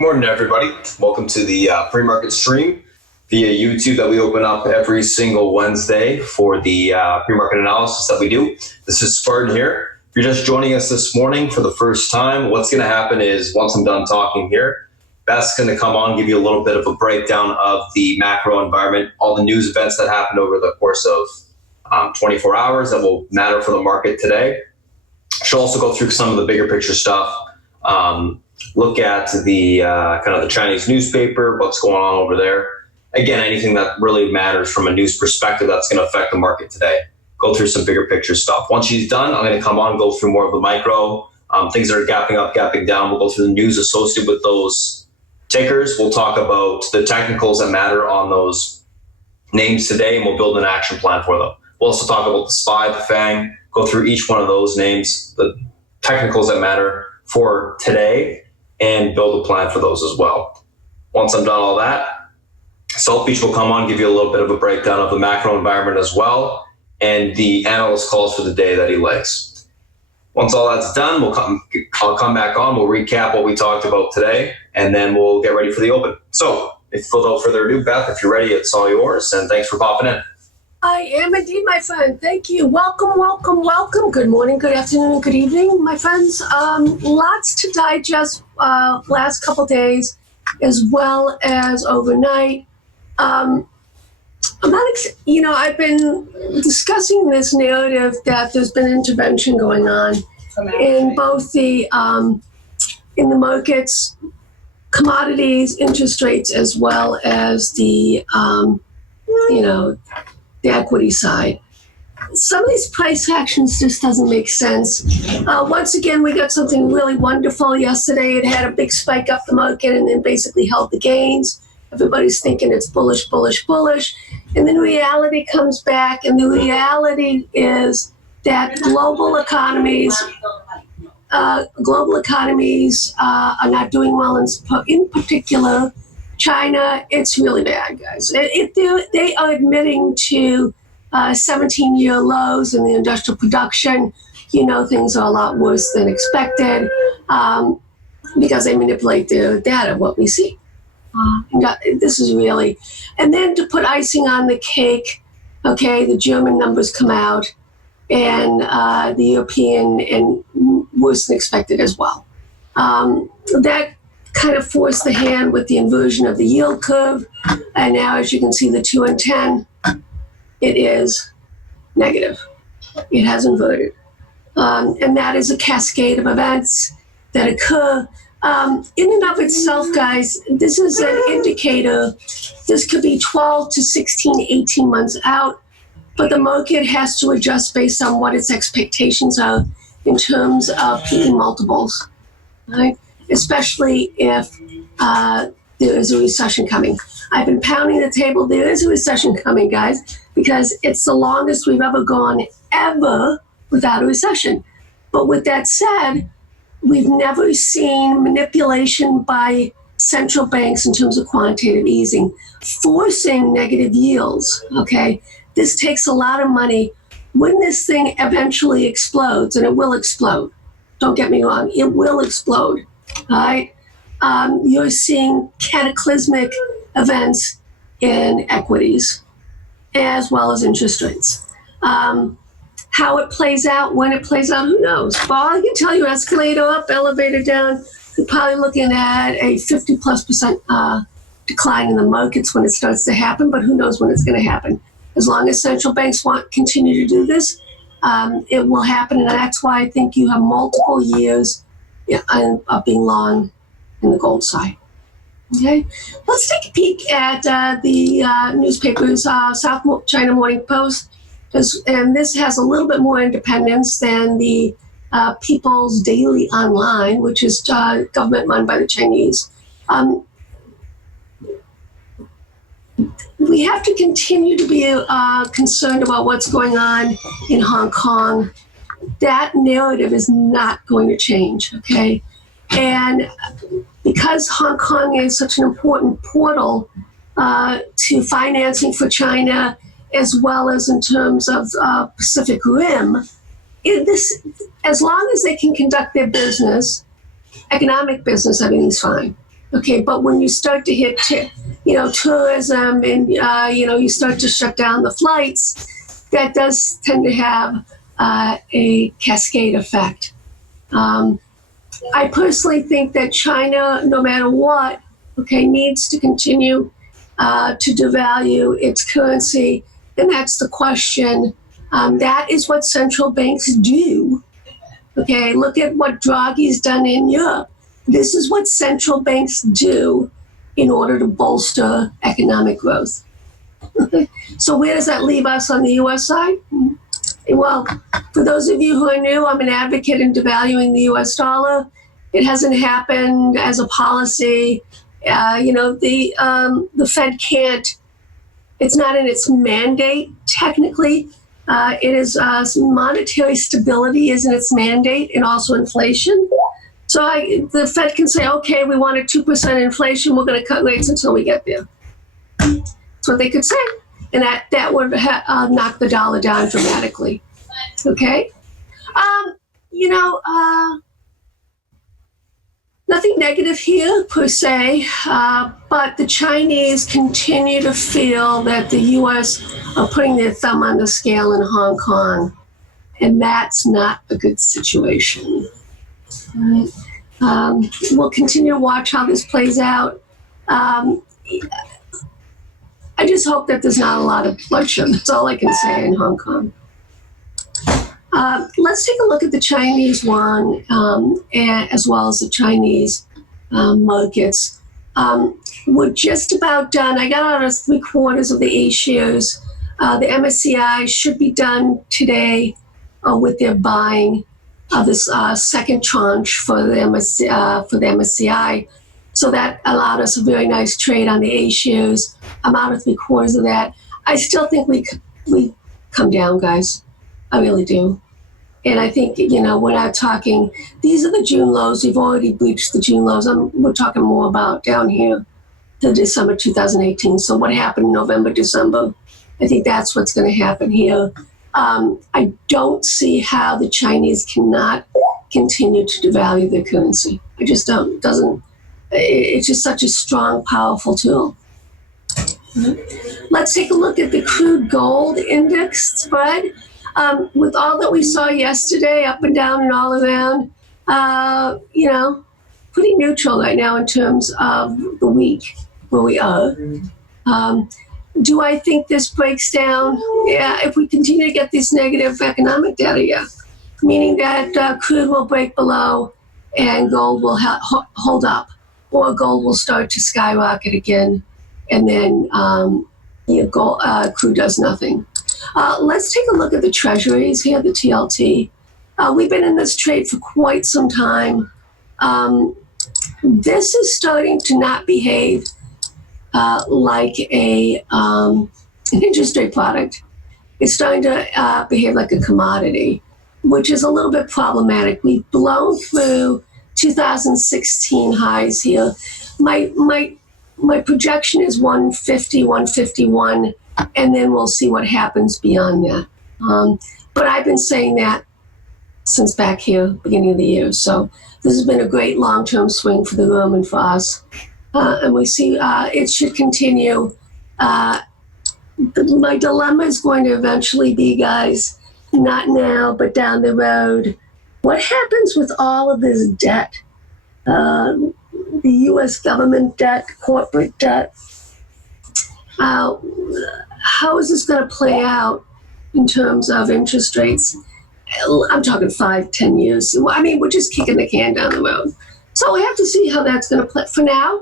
Morning, everybody. Welcome to the pre-market stream via YouTube that we open up every single Wednesday for the pre-market analysis that we do. This is Spartan here. If you're just joining us this morning for the first time, what's going to happen is once I'm done talking here, Beth's going to come on, give you a little bit of a breakdown of the macro environment, all the news events that happened over the course of 24 hours that will matter for the market today. She'll also go through some of the bigger picture stuff. Look at the kind of the Chinese newspaper, what's going on over there. Again, anything that really matters from a news perspective that's going to affect the market today. Go through some bigger picture stuff. Once she's done, I'm going to come on, go through more of the micro, things that are gapping up, gapping down. We'll go through the news associated with those tickers. We'll talk about the technicals that matter on those names today, and we'll build an action plan for them. We'll also talk about the SPY, the FANG, go through each one of those names, the technicals that matter for today, and build a plan for those as well. Once I'm done all that, Salt Beach will come on, give you a little bit of a breakdown of the macro environment as well, and the analyst calls for the day that he likes. Once all that's done, I'll come back on, we'll recap what we talked about today, and then we'll get ready for the open. So, without further ado, Beth, if you're ready, it's all yours, and thanks for popping in. I am indeed, my friend. Thank you. Welcome, welcome, welcome. Good morning, good afternoon, and good evening, my friends. Lots to digest last couple days, as well as overnight. I've been discussing this narrative that there's been intervention going on in both the in the markets, commodities, interest rates, as well as the the equity side. Some of these price actions just doesn't make sense. Once again, we got something really wonderful yesterday. It had a big spike up the market and then basically held the gains. Everybody's thinking it's bullish, bullish, bullish. And then reality comes back, and the reality is that global economies are not doing well. In particular, China, it's really bad, guys. They are admitting to 17-year lows in the industrial production. Things are a lot worse than expected because they manipulate their data, what we see. This is really... And then to put icing on the cake, okay, the German numbers come out, and the European, and worse than expected as well. That kind of forced the hand with the inversion of the yield curve. And now, as you can see, the 2 and 10, it is negative. It has inverted. And that is a cascade of events that occur. In and of itself, guys, this is an indicator. This could be 12 to 16, 18 months out, but the market has to adjust based on what its expectations are in terms of PE multiples, right? Especially if there is a recession coming. I've been pounding the table. There is a recession coming, guys, because it's the longest we've ever gone ever without a recession. But with that said, we've never seen manipulation by central banks in terms of quantitative easing, forcing negative yields, okay? This takes a lot of money. When this thing eventually explodes, and it will explode, don't get me wrong, it will explode. All right, you're seeing cataclysmic events in equities as well as interest rates. How it plays out, when it plays out, who knows? But all I can tell you, escalator up, elevator down, you're probably looking at a 50+% decline in the markets when it starts to happen, but who knows when it's going to happen. As long as central banks continue to do this, it will happen, and that's why I think you have multiple years of being long in the gold side. Okay, let's take a peek at the newspapers. South China Morning Post, and this has a little bit more independence than the People's Daily Online, which is government run by the Chinese. We have to continue to be concerned about what's going on in Hong Kong. That narrative is not going to change, okay? And because Hong Kong is such an important portal to financing for China, as well as in terms of Pacific Rim, as long as they can conduct their business, economic business, everything's fine. Okay, but when you start to hit, tourism and, you start to shut down the flights, that does tend to have a cascade effect. I personally think that China, no matter what, needs to continue to devalue its currency, and that's the question. That is what central banks do. Okay, look at what Draghi's done in Europe. This is what central banks do in order to bolster economic growth. So where does that leave us on the U.S. side? Well, for those of you who are new, I'm an advocate in devaluing the U.S. dollar. It hasn't happened as a policy. The Fed can't. It's not in its mandate technically. It is monetary stability is in its mandate, and also inflation. So the Fed can say, okay, we want a 2% inflation. We're going to cut rates until we get there. That's what they could say, and that would knock the dollar down dramatically. Okay, nothing negative here per se, but the Chinese continue to feel that the U.S. are putting their thumb on the scale in Hong Kong, and that's not a good situation. We'll continue to watch how this plays out. I just hope that there's not a lot of bloodshed. That's all I can say in Hong Kong. Let's take a look at the Chinese yuan as well as the Chinese markets. We're just about done. I got out of 3/4 of the A-shares. The MSCI should be done today with their buying of this second tranche for the MSCI. So that allowed us a very nice trade on the A-shares. I'm out of 3/4 of that. I still think we come down, guys. I really do. And I think, we're not talking, these are the June lows. We've already breached the June lows. We're talking more about down here to December 2018. So what happened in November, December? I think that's what's going to happen here. I don't see how the Chinese cannot continue to devalue their currency. I just don't. It's just such a strong, powerful tool. Let's take a look at the crude gold index spread. With all that we saw yesterday, up and down and all around, pretty neutral right now in terms of the week where we are. Do I think this breaks down? Yeah, if we continue to get this negative economic data, yeah. Meaning that crude will break below and gold will hold up, or gold will start to skyrocket again, and then crude does nothing. Let's take a look at the treasuries here, the TLT. We've been in this trade for quite some time. This is starting to not behave like an interest rate product. It's starting to behave like a commodity, which is a little bit problematic. We've blown through 2016 highs here. My projection is 150, 151, and then we'll see what happens beyond that. But I've been saying that since back here, beginning of the year. So this has been a great long-term swing for the room and for us. And we see it should continue. My dilemma is going to eventually be, guys, not now, but down the road. What happens with all of this debt? The U.S. government debt, corporate debt. How is this going to play out in terms of interest rates? I'm talking 5-10 years. I mean, we're just kicking the can down the road. So we have to see how that's going to play. For now,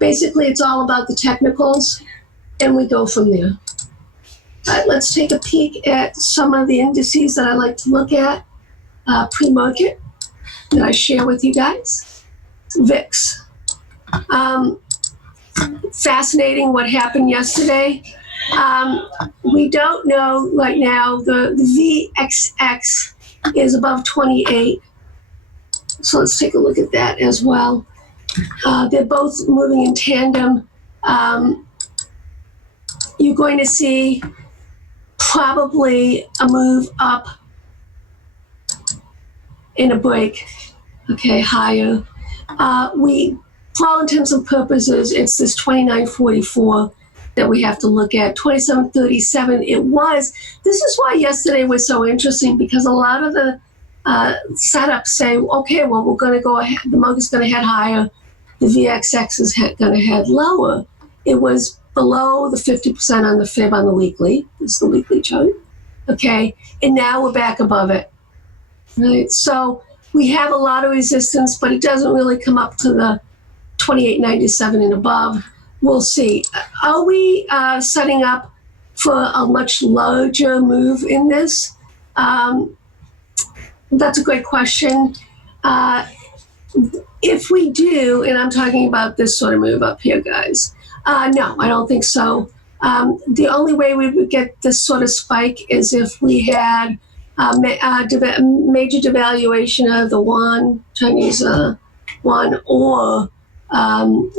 basically, it's all about the technicals, and we go from there. All right, let's take a peek at some of the indices that I like to look at pre-market that I share with you guys. VIX. Fascinating what happened yesterday. We don't know right now. The VXX is above 28. So let's take a look at that as well. They're both moving in tandem. You're going to see probably a move up in a break, higher. We for all intents and purposes, it's this 29.44 that we have to look at. 27.37 it was. This is why yesterday was so interesting, because a lot of the setups say, okay, well, we're going to go ahead, the market's going to head higher, the VXX is going to head lower. It was below the 50% on the fib on the weekly. This is the weekly chart. Okay, and now we're back above it. Right, so we have a lot of resistance, but it doesn't really come up to the 28.97 and above. We'll see. Are we setting up for a much larger move in this? That's a great question. If we do, and I'm talking about this sort of move up here, guys, no, I don't think so. The only way we would get this sort of spike is if we had major devaluation of the yuan, Chinese yuan, or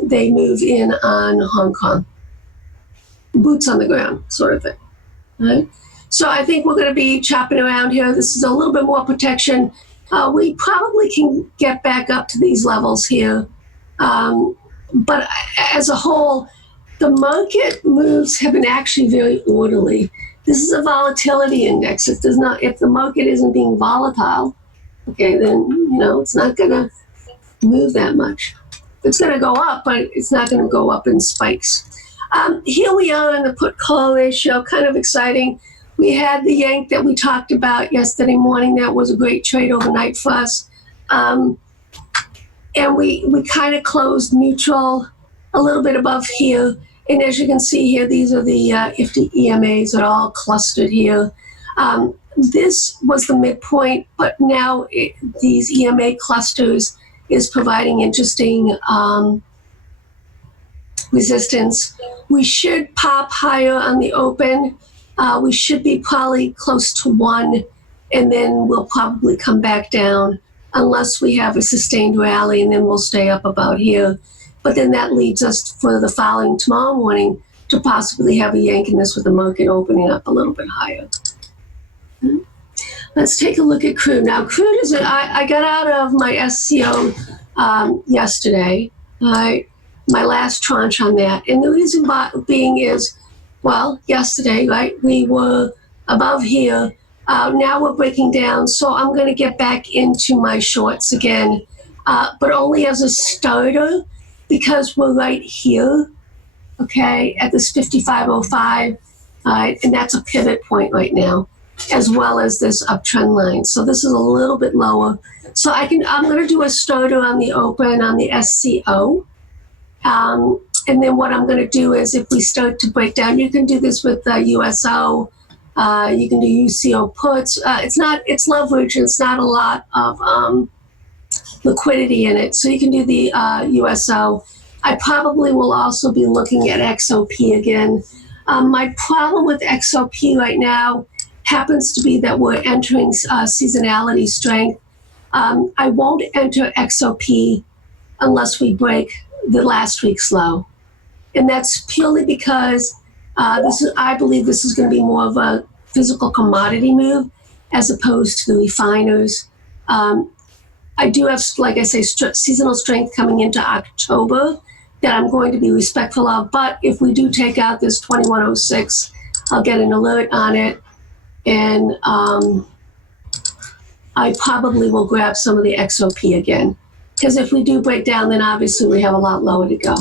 they move in on Hong Kong. Boots on the ground sort of thing. Right? So I think we're going to be chopping around here. This is a little bit more protection. We probably can get back up to these levels here. But as a whole, the market moves have been actually very orderly. This is a volatility index. If the market isn't being volatile, okay, then it's not going to move that much. It's going to go up, but it's not going to go up in spikes. Here we are in the put-call ratio, kind of exciting. We had the yank that we talked about yesterday morning. That was a great trade overnight for us. And we kind of closed neutral a little bit above here. And as you can see here, these are the IFTY EMAs that are all clustered here. This was the midpoint, but now these EMA clusters is providing interesting resistance. We should pop higher on the open. We should be probably close to 1, and then we'll probably come back down unless we have a sustained rally, and then we'll stay up about here. But then that leads us for the following tomorrow morning to possibly have a yank in this with the market opening up a little bit higher. Let's take a look at crude. Now, crude is, I got out of my SCO yesterday, my last tranche on that. And the reason being is, well, yesterday, right, we were above here. Now we're breaking down. So I'm going to get back into my shorts again, but only as a starter, because we're right here, okay, at this 55.05, and that's a pivot point right now, as well as this uptrend line. So this is a little bit lower. So I'm going to do a starter on the open on the SCO. And then what I'm going to do is, if we start to break down, you can do this with USO, you can do UCO puts. It's leverage, it's not a lot of liquidity in it. So you can do the USO. I probably will also be looking at XOP again. My problem with XOP right now happens to be that we're entering seasonality strength. I won't enter XOP unless we break the last week's low. And that's purely because I believe this is going to be more of a physical commodity move as opposed to the refiners. I do have, like I say, seasonal strength coming into October that I'm going to be respectful of. But if we do take out this 2106, I'll get an alert on it. And I probably will grab some of the XOP again. Because if we do break down, then obviously we have a lot lower to go.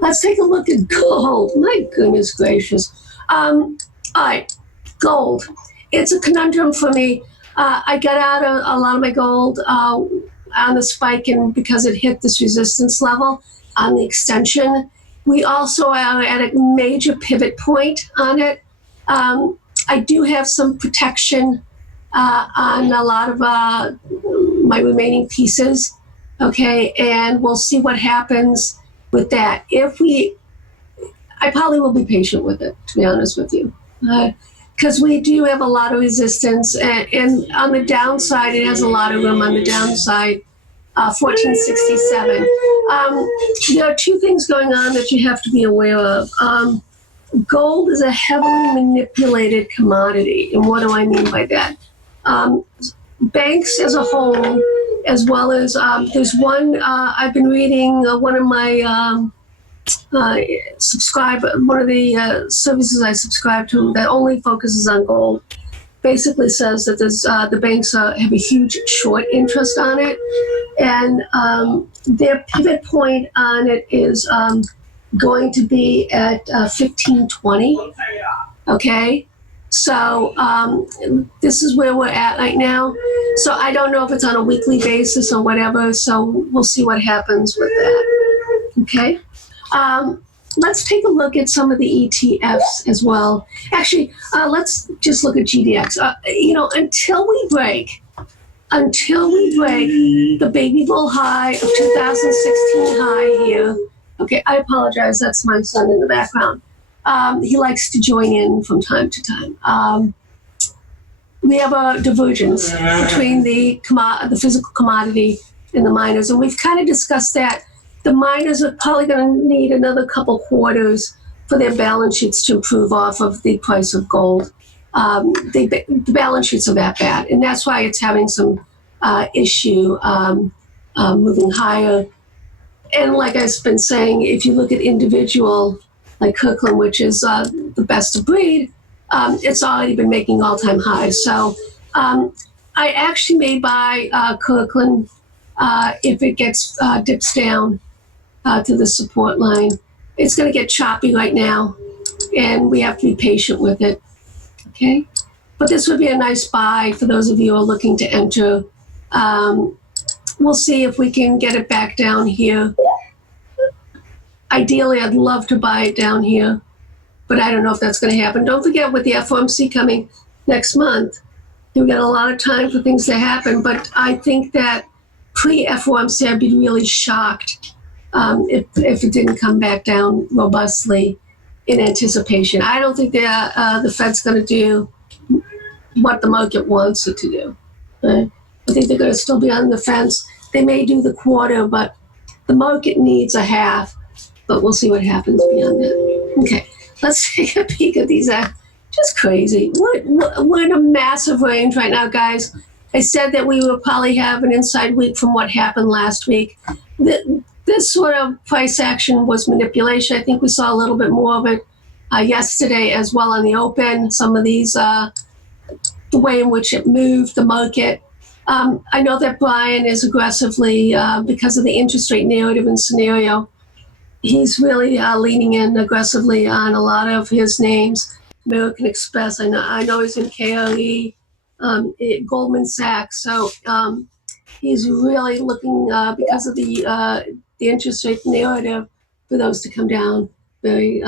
Let's take a look at gold. My goodness gracious. All right, gold. It's a conundrum for me. I got out of a lot of my gold on the spike, and because it hit this resistance level on the extension. We also are at a major pivot point on it. I do have some protection on a lot of my remaining pieces. Okay, and we'll see what happens with that. I probably will be patient with it, to be honest with you, because we do have a lot of resistance, and on the downside, it has a lot of room on the downside. 1467. There are two things going on that you have to be aware of. Gold is a heavily manipulated commodity, and what do I mean by that? Banks as a whole as well as there's one I've been reading. One of my one of the services I subscribe to that only focuses on gold basically says that the banks have a huge short interest on it, and their pivot point on it is going to be at 1520. Okay, so this is where we're at right now. So I don't know if it's on a weekly basis or whatever. So we'll see what happens with that. Okay. Let's take a look at some of the ETFs as well. Actually, let's just look at GDX. Until we break the baby bull high of 2016 high here. Okay, I apologize. That's my son in the background. He likes to join in from time to time. We have a divergence between the physical commodity and the miners, and we've kind of discussed that. The miners are probably going to need another couple quarters for their balance sheets to improve off of the price of gold. The balance sheets are that bad, and that's why it's having some issue moving higher. And like I've been saying, if you look at individual, like Kirkland, which is the best of breed, it's already been making all-time highs. So I actually may buy Kirkland if it dips down to the support line. It's going to get choppy right now, and we have to be patient with it. Okay, but this would be a nice buy for those of you who are looking to enter. We'll see if we can get it back down here. Ideally, I'd love to buy it down here, but I don't know if that's going to happen. Don't forget, with the FOMC coming next month, we've got a lot of time for things to happen, but I think that pre-FOMC, I'd be really shocked if it didn't come back down robustly in anticipation. I don't think the Fed's going to do what the market wants it to do. Right? I think they're going to still be on the fence. They may do the quarter, but the market needs a half. But we'll see what happens beyond that. Okay, let's take a peek at these. Just crazy. We're in a massive range right now, guys. I said that we will probably have an inside week from what happened last week. This sort of price action was manipulation. I think we saw a little bit more of it yesterday as well on the open. Some of these, the way in which it moved the market. I know that Brian is aggressively, because of the interest rate narrative and scenario, he's really leaning in aggressively on a lot of his names. American Express, I know he's in KOE, Goldman Sachs. So he's really looking, because of the interest rate narrative, for those to come down very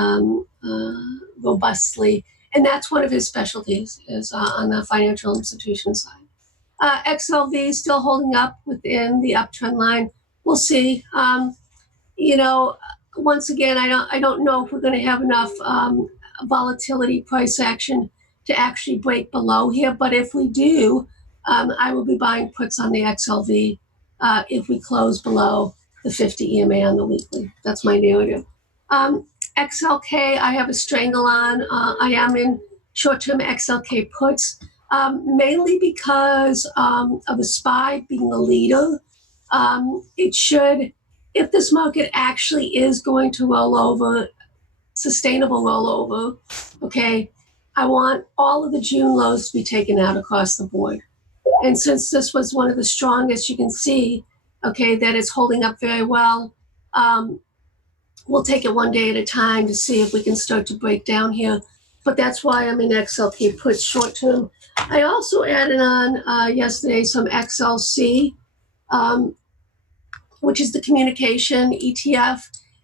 robustly. And that's one of his specialties, is on the financial institution side. XLV is still holding up within the uptrend line. We'll see. Once again, I don't know if we're going to have enough volatility price action to actually break below here. But if we do, I will be buying puts on the XLV if we close below the 50 EMA on the weekly. That's my narrative. XLK, I have a strangle on. I am in short-term XLK puts, mainly because of the SPY being the leader. It should, if this market actually is going to roll over, sustainable rollover, okay, I want all of the June lows to be taken out across the board. And since this was one of the strongest, you can see, okay, that it's holding up very well. We'll take it one day at a time to see if we can start to break down here. But that's why I'm in XLK puts short term. I also added on yesterday some XLC, which is the communication ETF.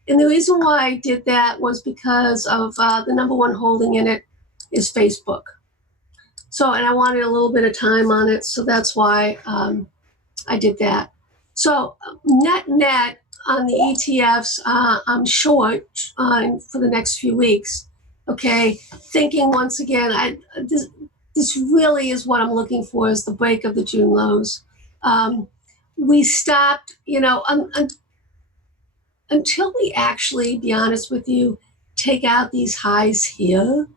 And the reason why I did that was because of the number one holding in it is Facebook. So, and I wanted a little bit of time on it, so that's why I did that. So net on the ETFs, I'm short for the next few weeks. Okay, thinking once again, this really is what I'm looking for, is the break of the June lows. We stopped, until we actually, be honest with you, take out these highs here.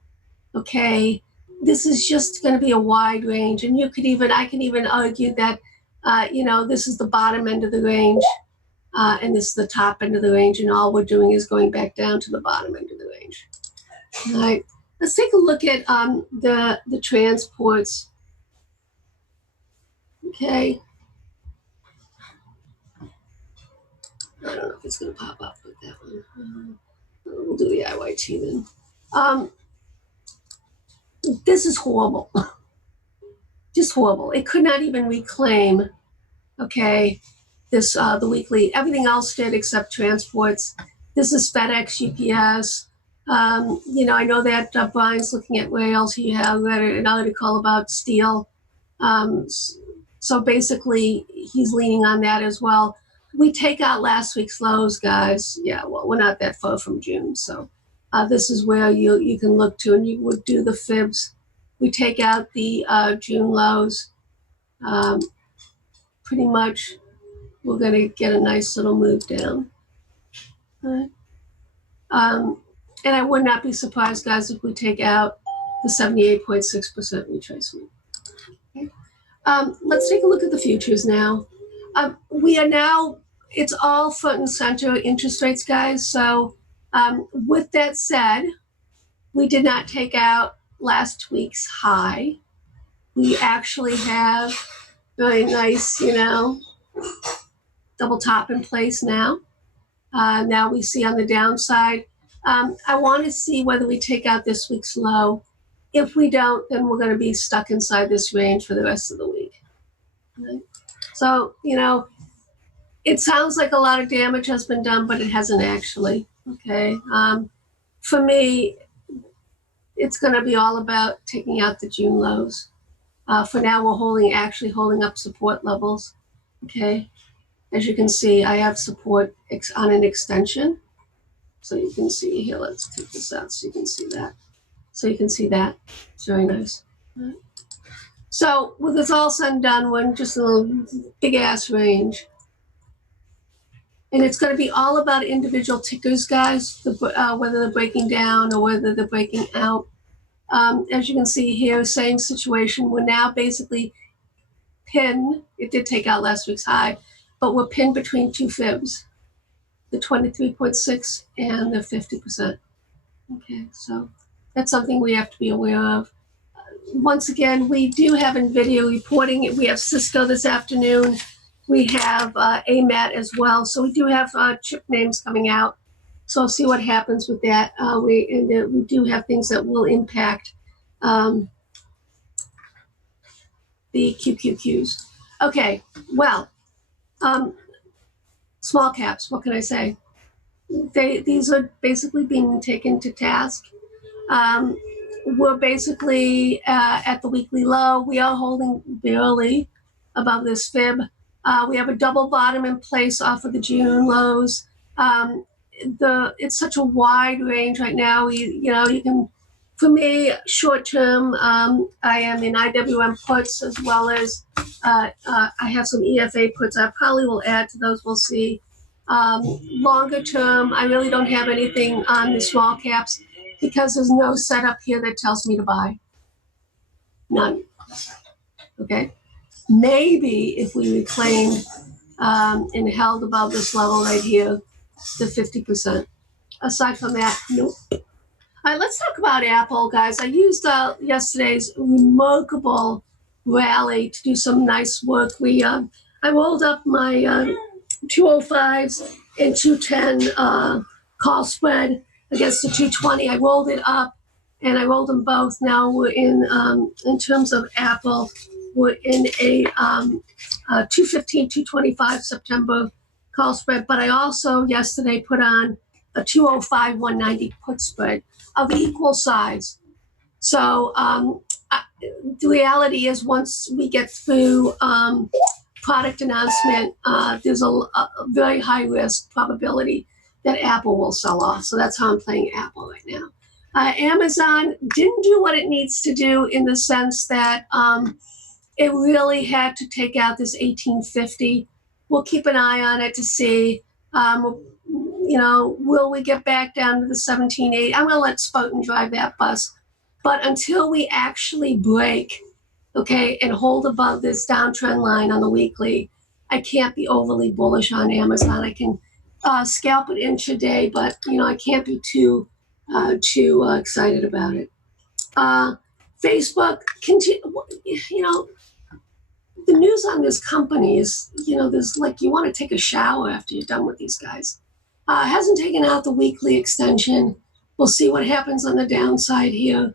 Okay, this is just going to be a wide range, and I can even argue that This is the bottom end of the range, and this is the top end of the range, and all we're doing is going back down to the bottom end of the range. All right, let's take a look at the transports. Okay. I don't know if it's going to pop up with that one. We'll do the IYT then. This is horrible. Just horrible. It could not even reclaim, okay, this the weekly. Everything else did except transports. This is FedEx, UPS. I know that Brian's looking at rails. He had an article about steel. So basically, he's leaning on that as well. We take out last week's lows, guys. Yeah, well, we're not that far from June. So this is where you can look to, and you would do the fibs. We take out the June lows. Pretty much, we're going to get a nice little move down. All right. And I would not be surprised, guys, if we take out the 78.6% retracement. Okay. Let's take a look at the futures now. We are now, it's all front and center interest rates, guys. So with that said, we did not take out last week's high. We actually have very nice, double top in place now. Now we see on the downside. I want to see whether we take out this week's low. If we don't, then we're going to be stuck inside this range for the rest of the week. Okay? So, it sounds like a lot of damage has been done, but it hasn't actually. Okay. For me, it's going to be all about taking out the June lows. For now, we're actually holding up support levels. Okay. As you can see, I have support on an extension. So you can see here, let's take this out so you can see that. So you can see that. It's very nice. Right. So with this all said and done, we're in just a little big ass range. And it's going to be all about individual tickers, guys, whether they're breaking down or whether they're breaking out. As you can see here, same situation. We're now basically pinned. It did take out last week's high, but we're pinned between two fibs, the 23.6 and the 50%. Okay, so that's something we have to be aware of. Once again, we do have NVIDIA reporting. We have Cisco this afternoon. We have AMAT as well. So we do have chip names coming out. So I'll see what happens with that. We do have things that will impact the QQQs. Okay, well, small caps, what can I say? These are basically being taken to task. We're basically at the weekly low. We are holding barely above this fib. We have a double bottom in place off of the June lows. It's such a wide range right now. You can, for me, short term, I am in IWM puts as well as I have some EFA puts. I probably will add to those. We'll see. Longer term, I really don't have anything on the small caps because there's no setup here that tells me to buy. None. Okay. Maybe if we reclaimed and held above this level right here, the 50%. Aside from that, nope. All right, let's talk about Apple, guys. I used yesterday's remarkable rally to do some nice work. I rolled up my 205s and 210 call spread against the 220. I rolled it up and I rolled them both. Now we're in terms of Apple, we're in a 215, 225 September call spread. But I also yesterday put on a 205, 190 put spread of equal size. So the reality is once we get through product announcement, there's a very high risk probability that Apple will sell off. So that's how I'm playing Apple right now. Amazon didn't do what it needs to do in the sense that it really had to take out this 1850. We'll keep an eye on it to see, will we get back down to the 1780? I'm going to let Spartan drive that bus. But until we actually break okay, and hold above this downtrend line on the weekly, I can't be overly bullish on Amazon. I can scalp it intraday, but I can't be too excited about it. Facebook, the news on this company is, there's like you want to take a shower after you're done with these guys. Hasn't taken out the weekly extension. We'll see what happens on the downside here.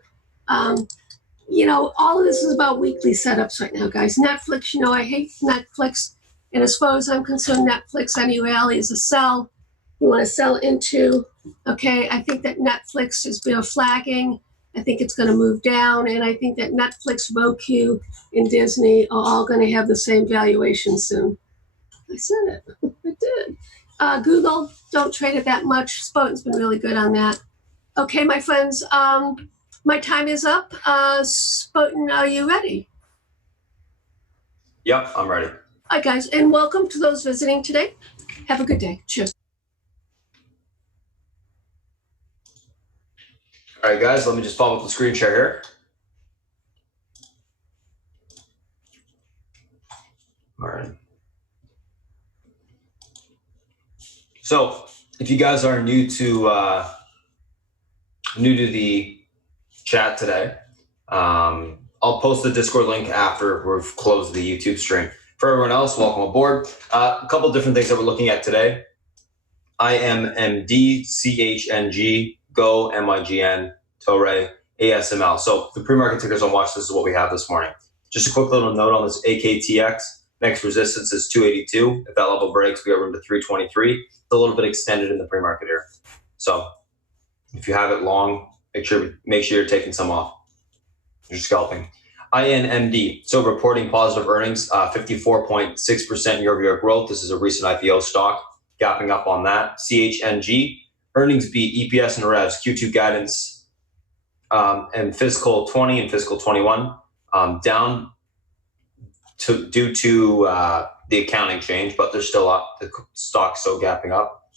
All of this is about weekly setups right now, guys. Netflix, I hate Netflix. And as far as I'm concerned, Netflix, any rally is a sell. You want to sell into, okay, I think that Netflix is flagging. I think it's going to move down. And I think that Netflix, Roku, and Disney are all going to have the same valuation soon. I said it. I did. Google, don't trade it that much. Spartan's been really good on that. Okay, my friends, my time is up. Spartan, are you ready? Yep, I'm ready. All right, guys, and welcome to those visiting today. Have a good day. Cheers. All right, guys, let me just pop up the screen share here. All right. So if you guys are new to the chat today, I'll post the Discord link after we've closed the YouTube stream. For everyone else, welcome aboard. A couple different things that we're looking at today. IMMD, CHNG, GO, MIGN, TORE, ASML. So the pre-market tickers on watch, this is what we have this morning. Just a quick little note on this AKTX. Next resistance is 282. If that level breaks, we have room to 323. It's a little bit extended in the pre-market here. So if you have it long, make sure you're taking some off. You're scalping. INMD, so reporting positive earnings, 54.6% year-over-year growth. This is a recent IPO stock, gapping up on that. CHNG, earnings beat, EPS and revs, Q2 guidance, and fiscal 20 and fiscal 21 down due to the accounting change, but there's still the stock still gapping up.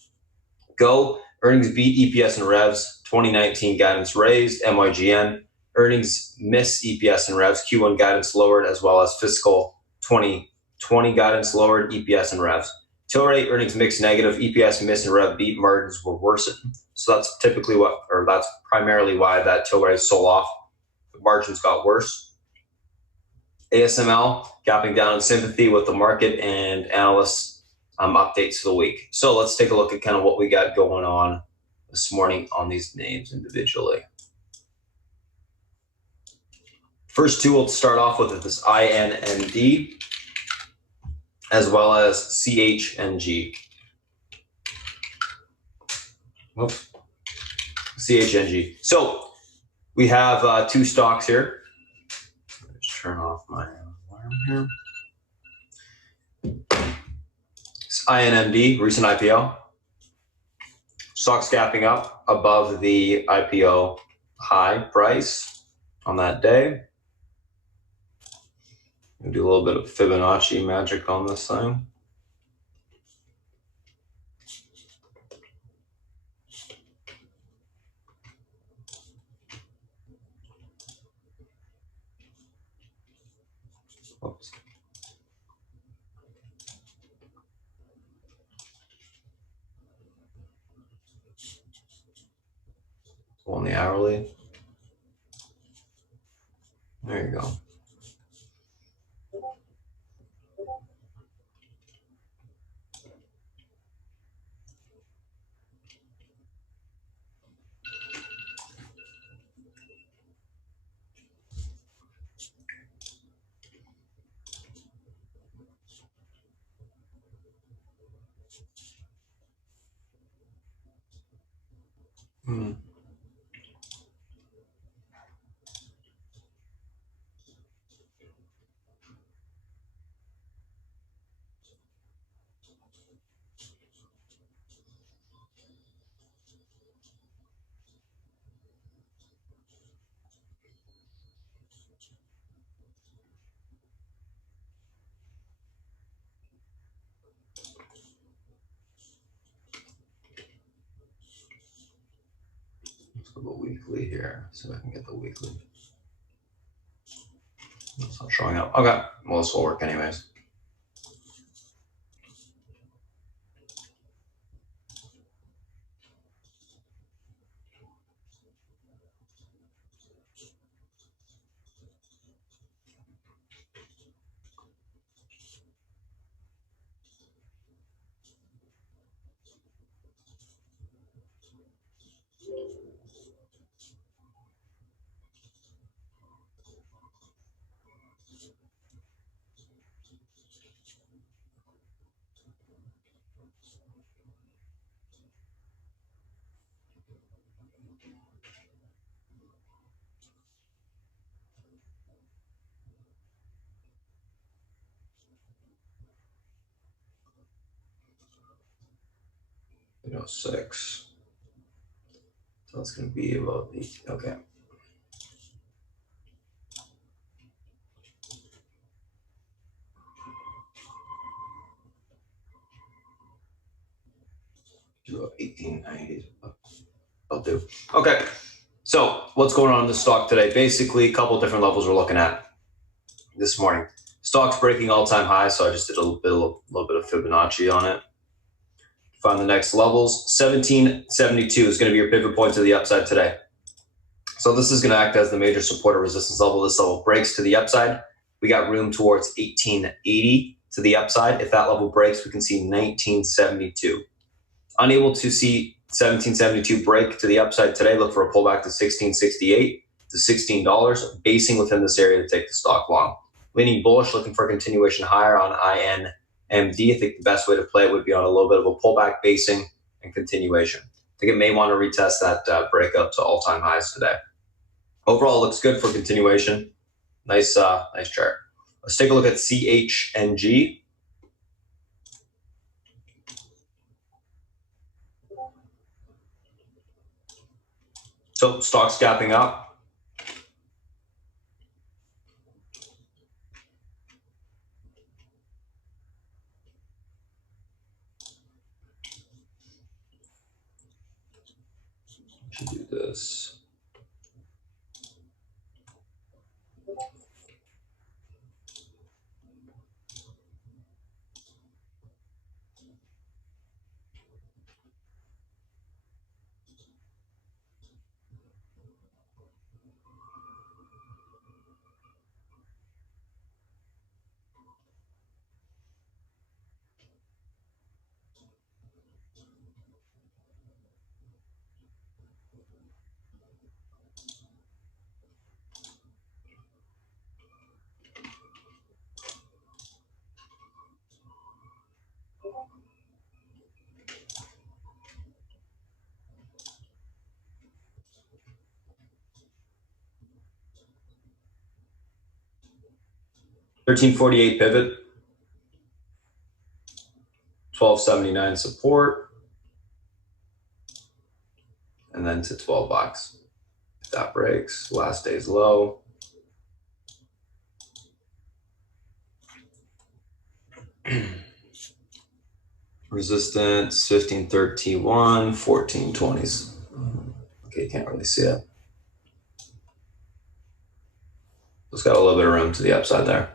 Go, earnings beat, EPS and revs, 2019 guidance raised. MIGN, earnings miss, EPS and revs, Q1 guidance lowered, as well as fiscal 2020 guidance lowered, EPS and revs. Tilray, earnings mixed negative, EPS miss and rev beat, margins were worsened. So that's that's primarily why that Tilray sold off. The margins got worse. ASML, gapping down in sympathy with the market and analysts updates for the week. So let's take a look at kind of what we got going on this morning on these names individually. First two we'll start off with this INMD as well as CHNG. Oops. CHNG. So we have two stocks here. Let's turn off my alarm here. It's INMD, recent IPO. Stock's gapping up above the IPO high price on that day. We'll do a little bit of Fibonacci magic on this thing. Oops. On the hourly. There you go. Let's go to the weekly here, so I can get the weekly. It's not showing up. Okay, well, this will work anyways. You know, 6. So it's going to be about 18. Okay. Do 1890. I'll do. Okay. So what's going on in the stock today? Basically, a couple different levels we're looking at this morning. Stock's breaking all-time highs, so I just did a little bit of Fibonacci on it. Find the next levels. 1772 is going to be your pivot point to the upside today. So this is going to act as the major support or resistance level. This level breaks to the upside. We got room towards 1880 to the upside. If that level breaks, we can see 1972. Unable to see 1772 break to the upside today, look for a pullback to 1668 to $16, basing within this area to take the stock long. Leaning bullish, looking for a continuation higher on INMD. I think the best way to play it would be on a little bit of a pullback, basing, and continuation. I think it may want to retest that breakup to all-time highs today. Overall, looks good for continuation. Nice chart. Let's take a look at CHNG. So stock's gapping up. Should do this. $13.48 pivot, $12.79 support, and then to $12. If that breaks, last day's low. Resistance 1531, 1420s. Okay, can't really see it. It's got a little bit of room to the upside there.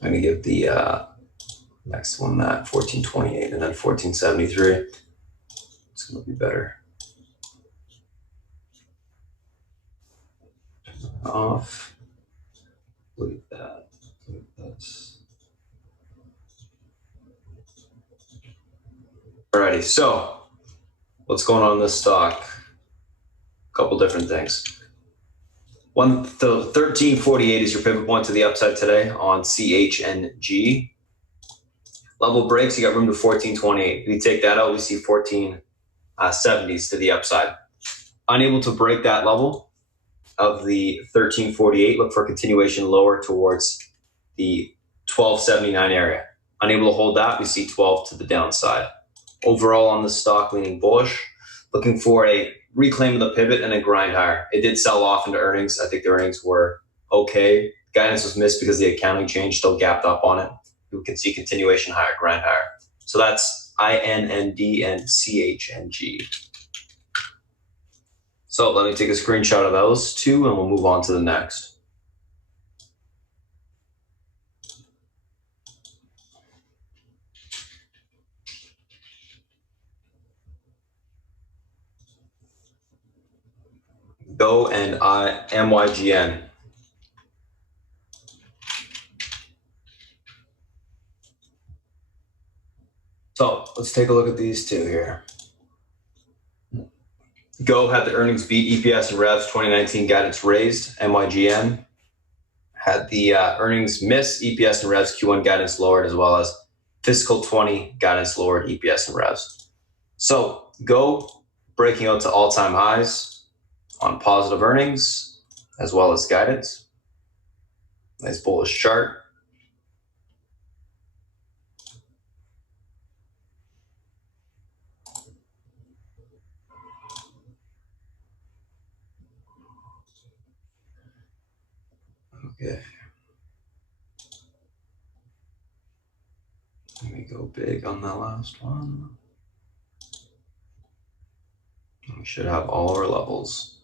I'm gonna give the next one that 1428 and then 1473. It's gonna be better. Off. Look at that. Look at this. Alrighty, so what's going on in this stock? A couple different things. The 1348 is your pivot point to the upside today on CHNG. Level breaks, you got room to 1428. If we take that out, we see 1470s to the upside. Unable to break that level of the 1348, look for continuation lower towards the 1279 area. Unable to hold that, we see 12 to the downside. Overall on the stock, leaning bullish, looking for a reclaim of the pivot and a grind higher. It did sell off into earnings. I think the earnings were okay. Guidance was missed because the accounting change still gapped up on it. We can see continuation higher, grind higher. So that's INND and CHNG. So let me take a screenshot of those two and we'll move on to the next. Go and MYGN. So let's take a look at these two here. Go had the earnings beat, EPS and revs, 2019 guidance raised. MYGN had the earnings miss, EPS and revs, Q1 guidance lowered, as well as fiscal 20 guidance lowered, EPS and revs. So Go breaking out to all-time highs on positive earnings as well as guidance. Nice bullish chart. Okay. Let me go big on that last one. We should have all our levels.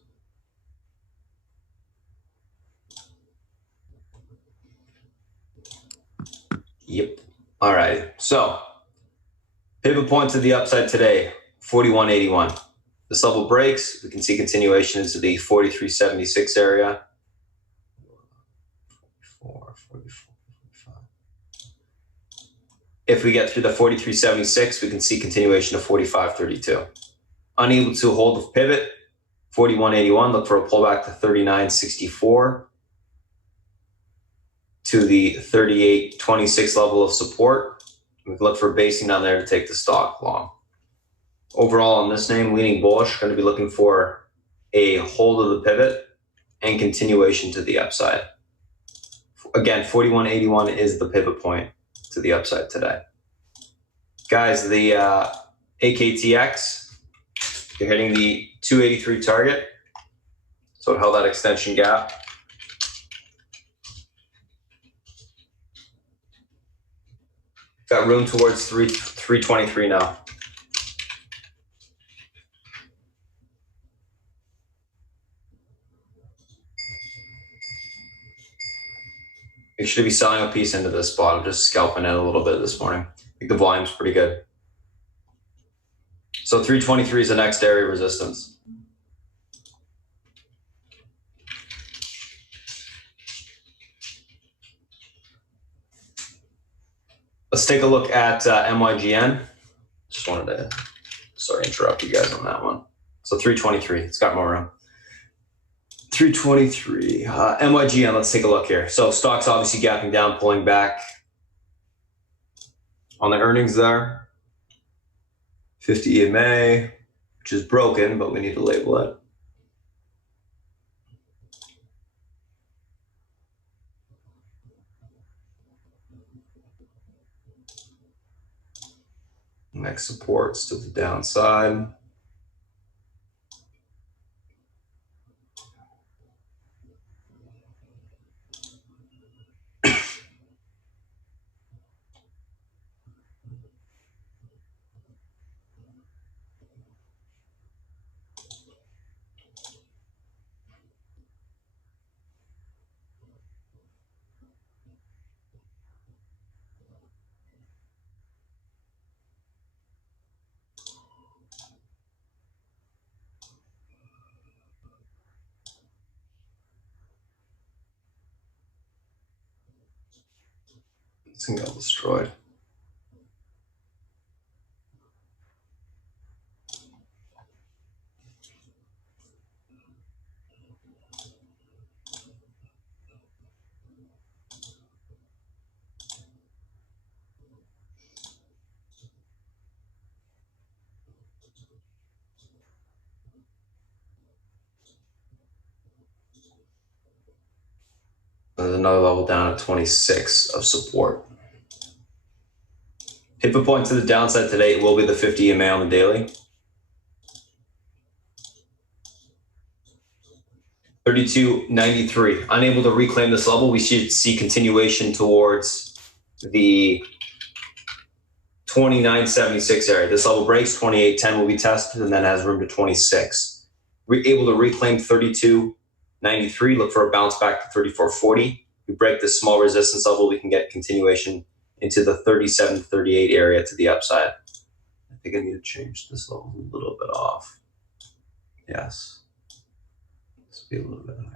Yep. All right. So pivot point to the upside today, 41.81. This level breaks, we can see continuation into the 43.76 area. 44, 45. If we get through the 43.76, we can see continuation to 45.32. Unable to hold the pivot, 41.81. Look for a pullback to 39.64 to the 38.26 level of support. We can look for basing down there to take the stock long. Overall on this name, leaning bullish, going to be looking for a hold of the pivot and continuation to the upside. Again, 41.81 is the pivot point to the upside today. Guys, the AKTX, you're hitting the 283 target. So it held that extension gap. Got room towards 323 now. You should be selling a piece into this spot. I'm just scalping it a little bit this morning. I think the volume's pretty good. So 323 is the next area of resistance. Let's take a look at MYGN. Just wanted to, interrupt you guys on that one. So 323, it's got more room. 323, MYGN, let's take a look here. So stock's obviously gapping down, pulling back on the earnings there. 50 EMA, which is broken, but we need to label it. Next supports to the downside. This thing got destroyed. There's another level down at 26 of support. Pivot point to the downside today will be the 50 EMA on the daily. 32.93. Unable to reclaim this level, we should see continuation towards the 29.76 area. This level breaks, 28.10 will be tested, and then has room to 26. able to reclaim 32.93, look for a bounce back to 34.40. We break this small resistance level, we can get continuation into the 37.38 area to the upside. I think I need to change this level a little bit off. Yes. Let's be a little bit higher.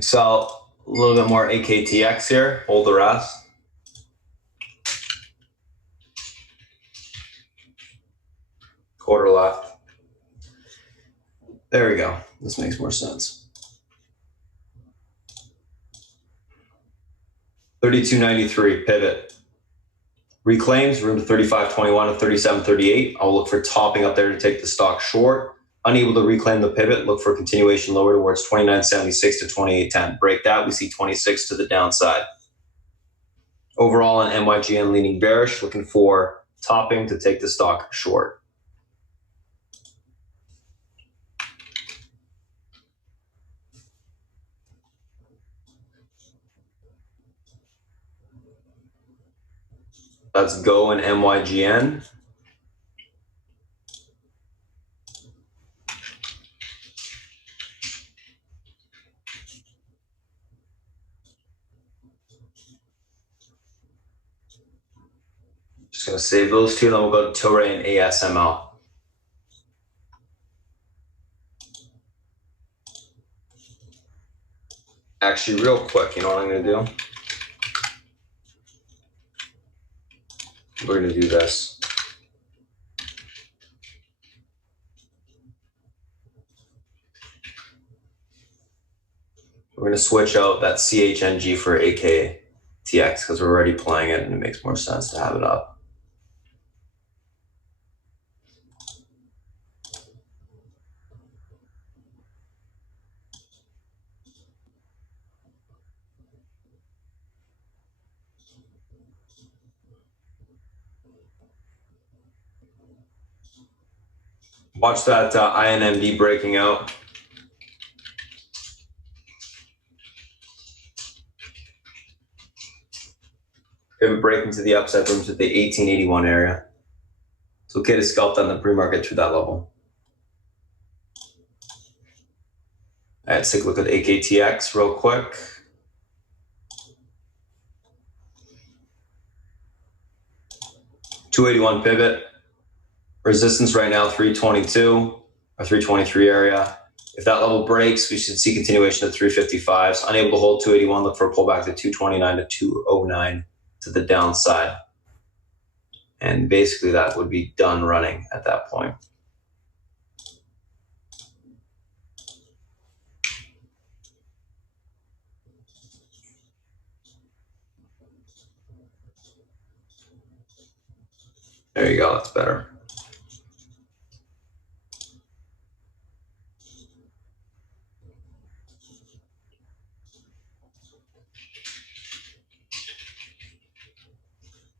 Sell a little bit more AKTX here, hold the rest. Quarter left. There we go. This makes more sense. 32.93 pivot. Reclaims room to 35.21 to 37.38. I'll look for topping up there to take the stock short. Unable to reclaim the pivot, look for continuation lower towards 29.76 to 28.10. Break that, we see 26 to the downside. Overall on MYGN leaning bearish, looking for topping to take the stock short. Let's go in MYGN. Just going to save those two, then we'll go to Tilray and ASML. Actually, real quick, you know what I'm going to do? We're going to do this. We're going to switch out that CHNG for AKTX because we're already playing it and it makes more sense to have it up. Watch that INMD breaking out. Pivot breaking to the upside rooms at the 1881 area. It's okay to scalp on the pre-market through that level. All right, let's take a look at AKTX real quick. $281 pivot. Resistance right now, 322 or 323 area. If that level breaks, we should see continuation at 355s. Unable to hold 281, look for a pullback to 229 to 209 to the downside. And basically that would be done running at that point. There you go, that's better.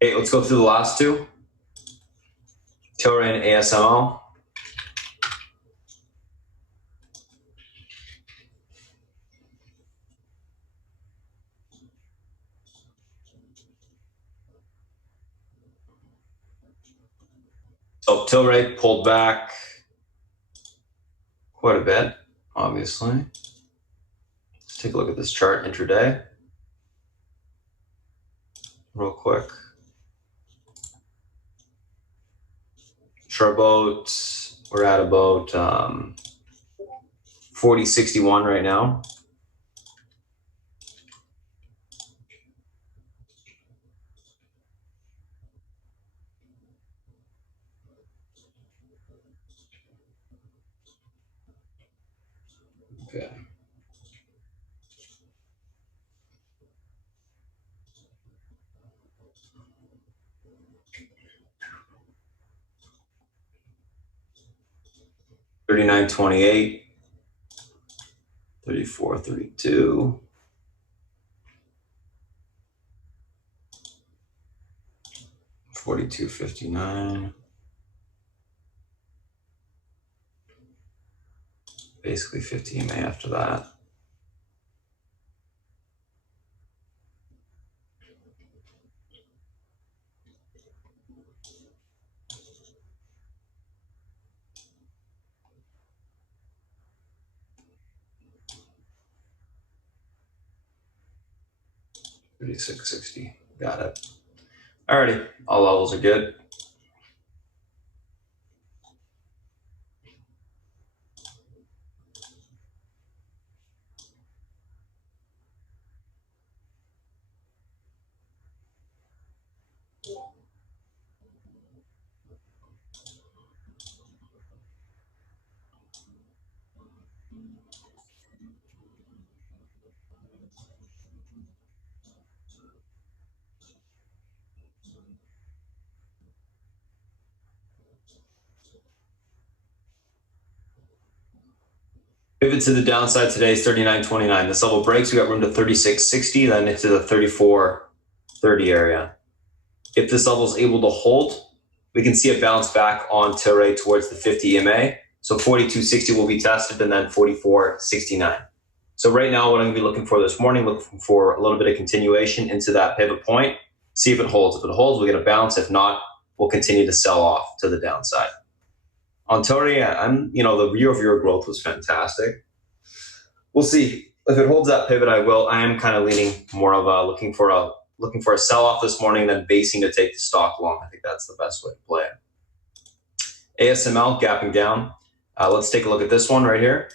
Okay, let's go through the last two. Tilray and ASML. So Tilray pulled back quite a bit, obviously. Let's take a look at this chart intraday real quick. We're at about 40.61 right now. Okay. $39.28, $34.32, $42.59. Basically 50 EMA after that. $36.60. Got it. Alrighty, all levels are good. Pivot to the downside today is 39.29. This level breaks, we got room to 36.60, then into the 34.30 area. If this level is able to hold, we can see a bounce back on Tilray towards the 50 EMA. So 42.60 will be tested, and then 44.69. So right now, what I'm going to be looking for this morning, looking for a little bit of continuation into that pivot point. See if it holds. If it holds, we'll get a bounce. If not, we'll continue to sell off to the downside. On Tilray, the year-over-year growth was fantastic. We'll see if it holds that pivot. I am kind of leaning more of looking for a sell-off this morning, then basing to take the stock long. I think that's the best way to play it. ASML gapping down. Let's take a look at this one right here.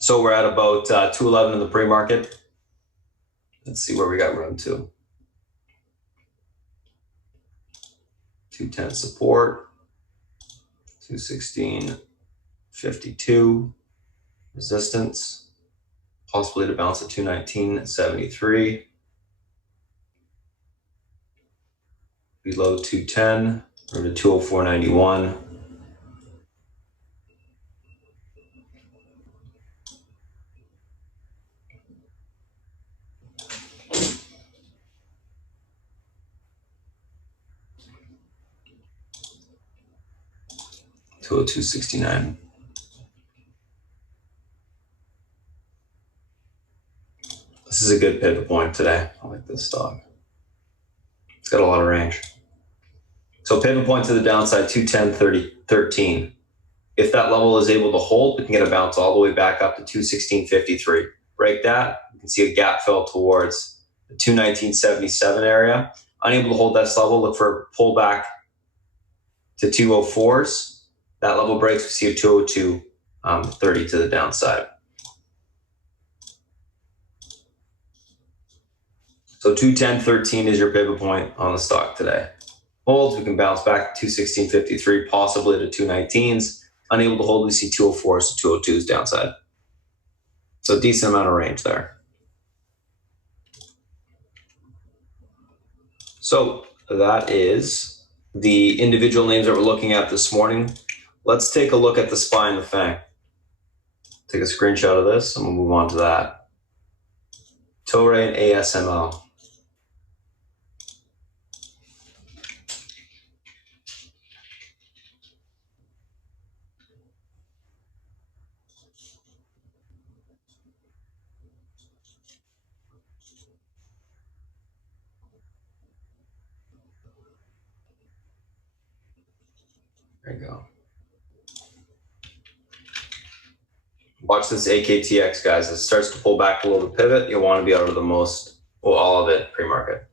So we're at about 211 in the pre-market. Let's see where we got room to. 210 support, 216.52 resistance, possibly to bounce at 219.73. Below 210, room to 204.91. $202.69. This is a good pivot point today. I like this stock. It's got a lot of range. So pivot point to the downside, 210.13. If that level is able to hold, we can get a bounce all the way back up to 216.53. Break that, you can see a gap fill towards the 219.77 area. Unable to hold this level, look for a pullback to 204s. That level breaks, we see a 202.30 to the downside. So 210.13 is your pivot point on the stock today. Holds, we can bounce back to 216.53, possibly to 219s. Unable to hold, we see 204s to 202s downside. So a decent amount of range there. So that is the individual names that we're looking at this morning. Let's take a look at the SPY and the FANG. Take a screenshot of this and we'll move on to that. Tilray and ASML. There you go. Watch this AKTX, guys. It starts to pull back below the pivot. You'll want to be out of all of it pre-market.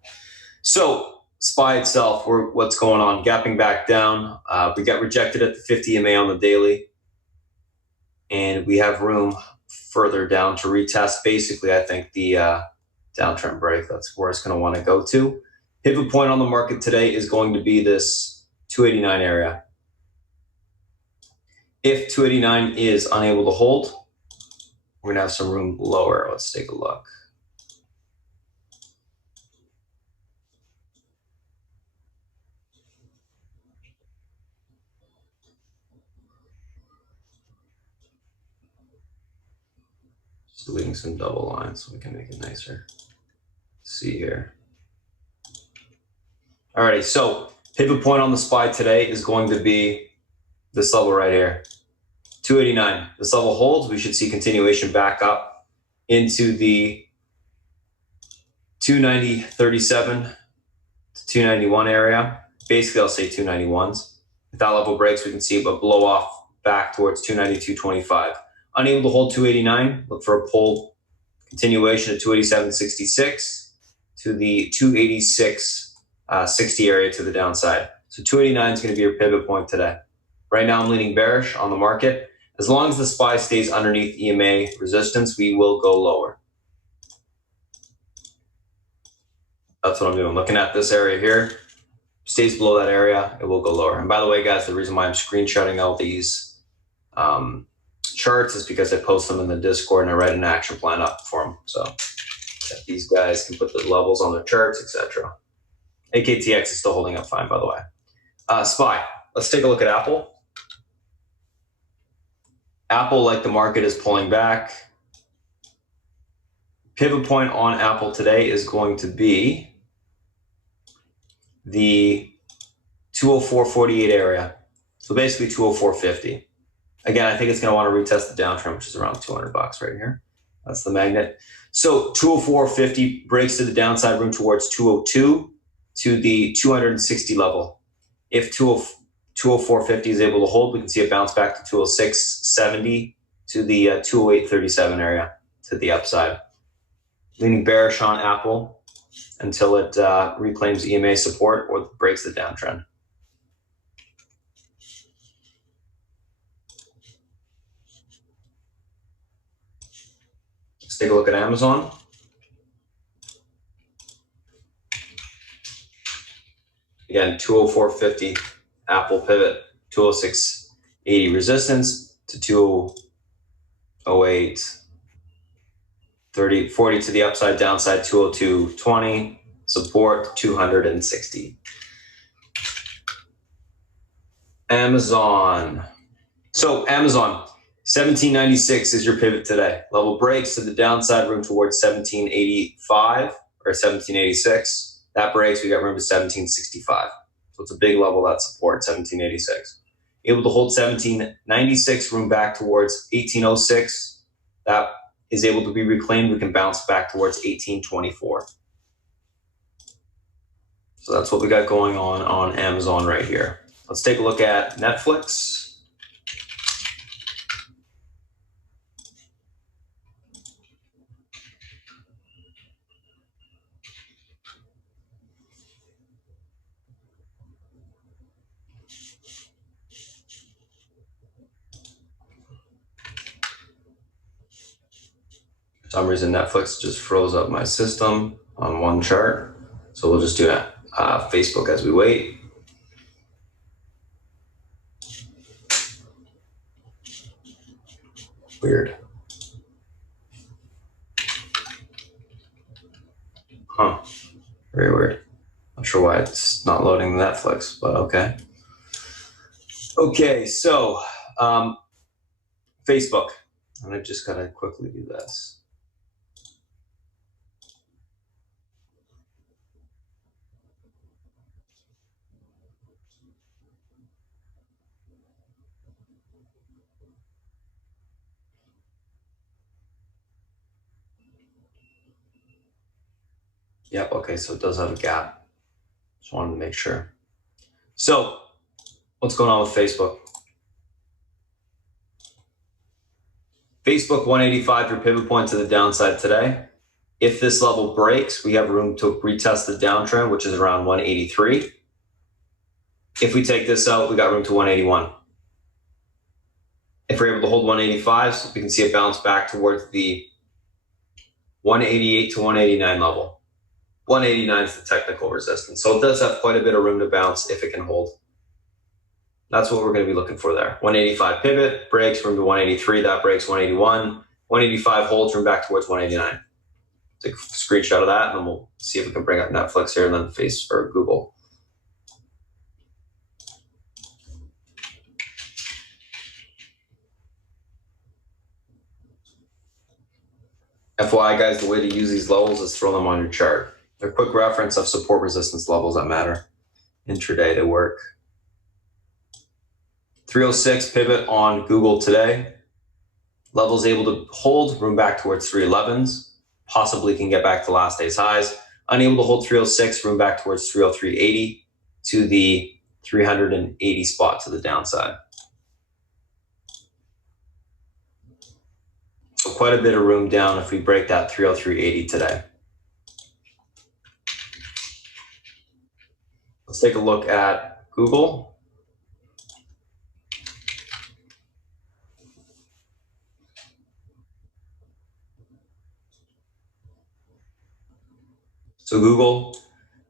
So SPY itself, what's going on? Gapping back down. We got rejected at the 50 EMA on the daily. And we have room further down to retest. Basically, I think the downtrend break, that's where it's going to want to go to. Pivot point on the market today is going to be this 289 area. If 289 is unable to hold, we're going to have some room lower. Let's take a look. Just deleting some double lines so we can make it nicer. Let's see here. Alrighty, so pivot point on the SPY today is going to be this level right here, 289. This level holds, we should see continuation back up into the 290.37 291 area. Basically, I'll say 291s. If that level breaks, we can see it blow off back towards 292.25. Unable to hold 289, look for a pull continuation at 287.66 to the 286.60 area to the downside. So 289 is going to be your pivot point today. Right now, I'm leaning bearish on the market. As long as the SPY stays underneath EMA resistance, we will go lower. That's what I'm doing. Looking at this area here, stays below that area, it will go lower. And by the way, guys, the reason why I'm screenshotting all these charts is because I post them in the Discord and I write an action plan up for them. So that these guys can put the levels on their charts, etc. AKTX is still holding up fine, by the way. SPY. Let's take a look at Apple. Apple, like the market, is pulling back. Pivot point on Apple today is going to be the 204.48 area. So basically 204.50. Again, I think it's going to want to retest the downtrend, which is around $200 right here. That's the magnet. So 204.50 breaks to the downside room towards 202 to the 260 level. If 204.50 is able to hold, we can see it bounce back to 206.70 to the 208.37 area to the upside. Leaning bearish on Apple until it reclaims EMA support or breaks the downtrend. Let's take a look at Amazon. Again, 204.50 Apple pivot, 206.80 resistance to 208.40 to the upside, downside 202.20, support 260. Amazon. So Amazon, 1796 is your pivot today. Level breaks to the downside room towards 1785 or 1786. That breaks, we got room to 1765. So it's a big level that support, 1786. Able to hold 1796, room back towards 1806. That is able to be reclaimed. We can bounce back towards 1824. So that's what we got going on Amazon right here. Let's take a look at Netflix. For some reason, Netflix just froze up my system on one chart. So we'll just do Facebook as we wait. Weird. Huh. Very weird. Not sure why it's not loading Netflix, but okay. Okay, so Facebook. And I just gotta quickly do this. Yep, okay, so it does have a gap. Just wanted to make sure. So, what's going on with Facebook? Facebook 185, your pivot point to the downside today. If this level breaks, we have room to retest the downtrend, which is around 183. If we take this out, we got room to 181. If we're able to hold 185, we can see it bounce back towards the 188 to 189 level. 189 is the technical resistance. So it does have quite a bit of room to bounce if it can hold. That's what we're going to be looking for there. 185 pivot, breaks, room to 183, that breaks 181. 185 holds, room back towards 189. Take a screenshot of that, and then we'll see if we can bring up Netflix here and then or Google. FYI, guys, the way to use these levels is throw them on your chart. They're a quick reference of support resistance levels that matter. Intraday to work. 306 pivot on Google today. Levels able to hold, room back towards 311s. Possibly can get back to last day's highs. Unable to hold 306, room back towards 303.80 to the 380 spot to the downside. So quite a bit of room down if we break that 303.80 today. Let's take a look at Google. So Google,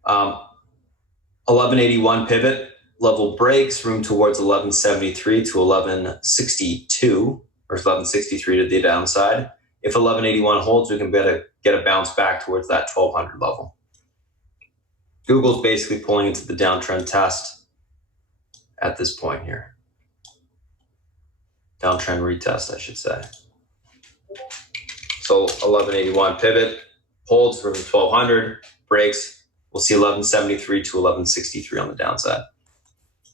1181 pivot, level breaks, room towards 1173 to 1162, or 1163 to the downside. If 1181 holds, we can get a bounce back towards that 1200 level. Google's basically pulling into the downtrend test at this point here. Downtrend retest, I should say. So 1181 pivot, holds for 1200, breaks. We'll see 1173 to 1163 on the downside.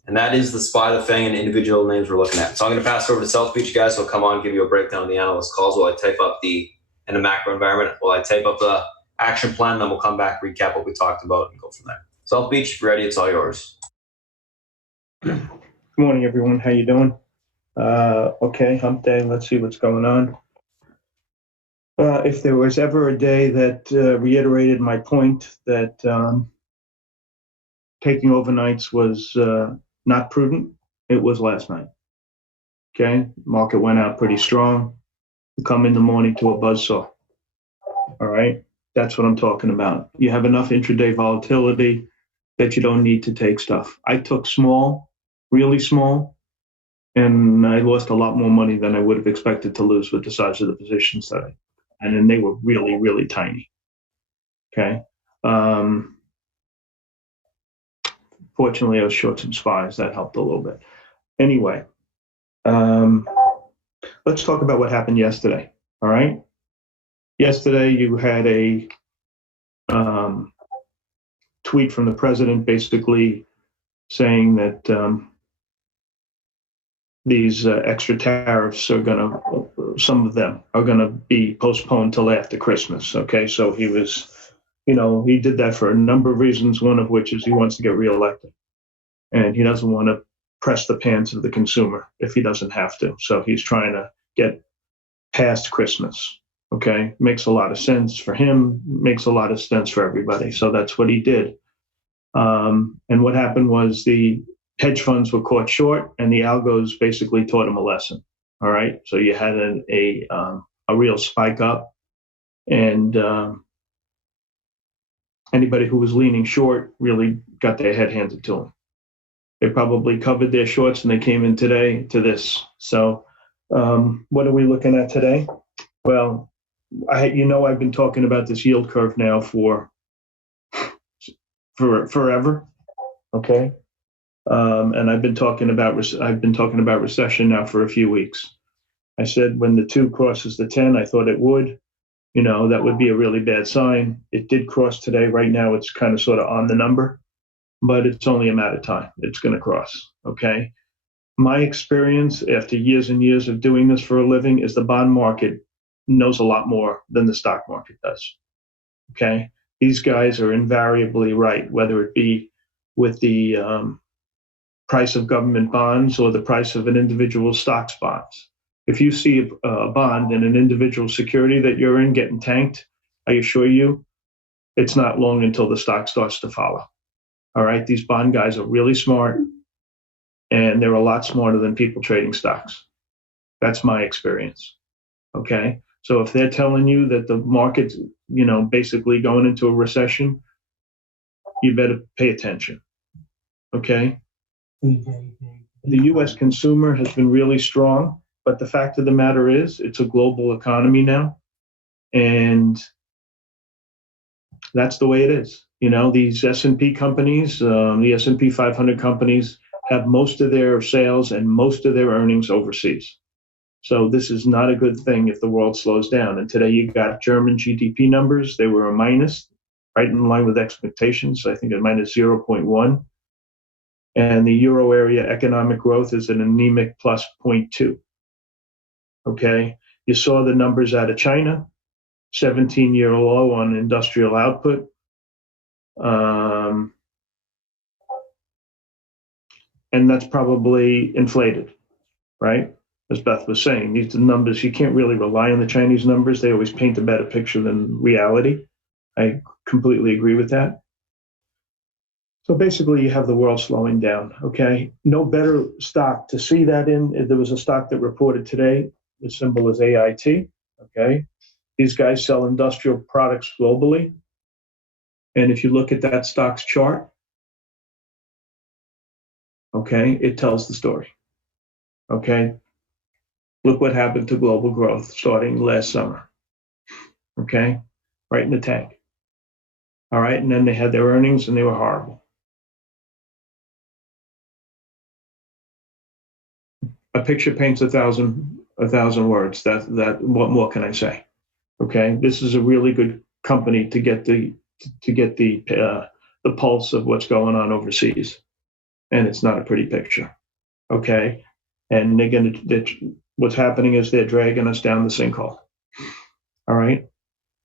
And that is the SPY, the FANG, and individual names we're looking at. So I'm going to pass it over to South Beach, guys. So come on, give you a breakdown of the analyst calls while I type up in the macro environment, while I type up the action plan, then we'll come back, recap what we talked about, and go from there. South Beach, if you're ready, it's all yours. Good morning, everyone. How you doing? Okay, hump day. Let's see what's going on. If there was ever a day that reiterated my point that taking overnights was not prudent, it was last night. Okay, market went out pretty strong. You come in the morning to a buzzsaw. All right, that's what I'm talking about. You have enough intraday volatility that you don't need to take stuff. I took small, really small, and I lost a lot more money than I would have expected to lose with the size of the positions that and then they were really, really tiny. Okay. Fortunately, I was short some SPYs. That helped a little bit. Anyway, let's talk about what happened yesterday. All right. Yesterday, you had a tweet from the president basically saying that these extra tariffs are some of them are going to be postponed till after Christmas. Okay, so he was, he did that for a number of reasons, one of which is he wants to get reelected. And he doesn't want to press the pants of the consumer if he doesn't have to. So he's trying to get past Christmas. Okay, makes a lot of sense for him, makes a lot of sense for everybody. So that's what he did. And what happened was the hedge funds were caught short, and the algos basically taught them a lesson. All right, so you had a real spike up, and anybody who was leaning short really got their head handed to them. They probably covered their shorts, and they came in today to this. So, what are we looking at today? Well, I've been talking about this yield curve now for forever. Okay. And I've been talking about recession now for a few weeks. I said when the 2 crosses the 10, I thought it would. That would be a really bad sign. It did cross today. Right now, it's kind of sort of on the number, but it's only a matter of time. It's going to cross. Okay. My experience after years and years of doing this for a living is the bond market knows a lot more than the stock market does. Okay. These guys are invariably right, whether it be with the price of government bonds or the price of an individual stocks bonds. If you see a bond in an individual security that you're in getting tanked, I assure you, it's not long until the stock starts to follow. All right, these bond guys are really smart, and they're a lot smarter than people trading stocks. That's my experience. Okay, so if they're telling you that the market's, basically going into a recession, you better pay attention. Okay. The U.S. consumer has been really strong, but the fact of the matter is it's a global economy now, and that's the way it is. These S&P companies, the S&P 500 companies have most of their sales and most of their earnings overseas. So this is not a good thing if the world slows down. And today you got German GDP numbers. They were a minus, right in line with expectations. I think a minus 0.1. And the euro area economic growth is an anemic plus 0.2. Okay, you saw the numbers out of China, 17-year low on industrial output, And that's probably inflated, right? As Beth was saying, these numbers, you can't really rely on the Chinese numbers. They always paint a better picture than reality. I completely agree with that. So basically, you have the world slowing down, okay? No better stock to see that in. There was a stock that reported today. The symbol is AIT, okay? These guys sell industrial products globally. And if you look at that stock's chart, okay, it tells the story, okay? Look what happened to global growth starting last summer, okay? Right in the tank. All right, and then they had their earnings and they were horrible. A picture paints a thousand words. That what more can I say? Okay, this is a really good company to get the pulse of what's going on overseas, and it's not a pretty picture. Okay, and what's happening is they're dragging us down the sinkhole. All right.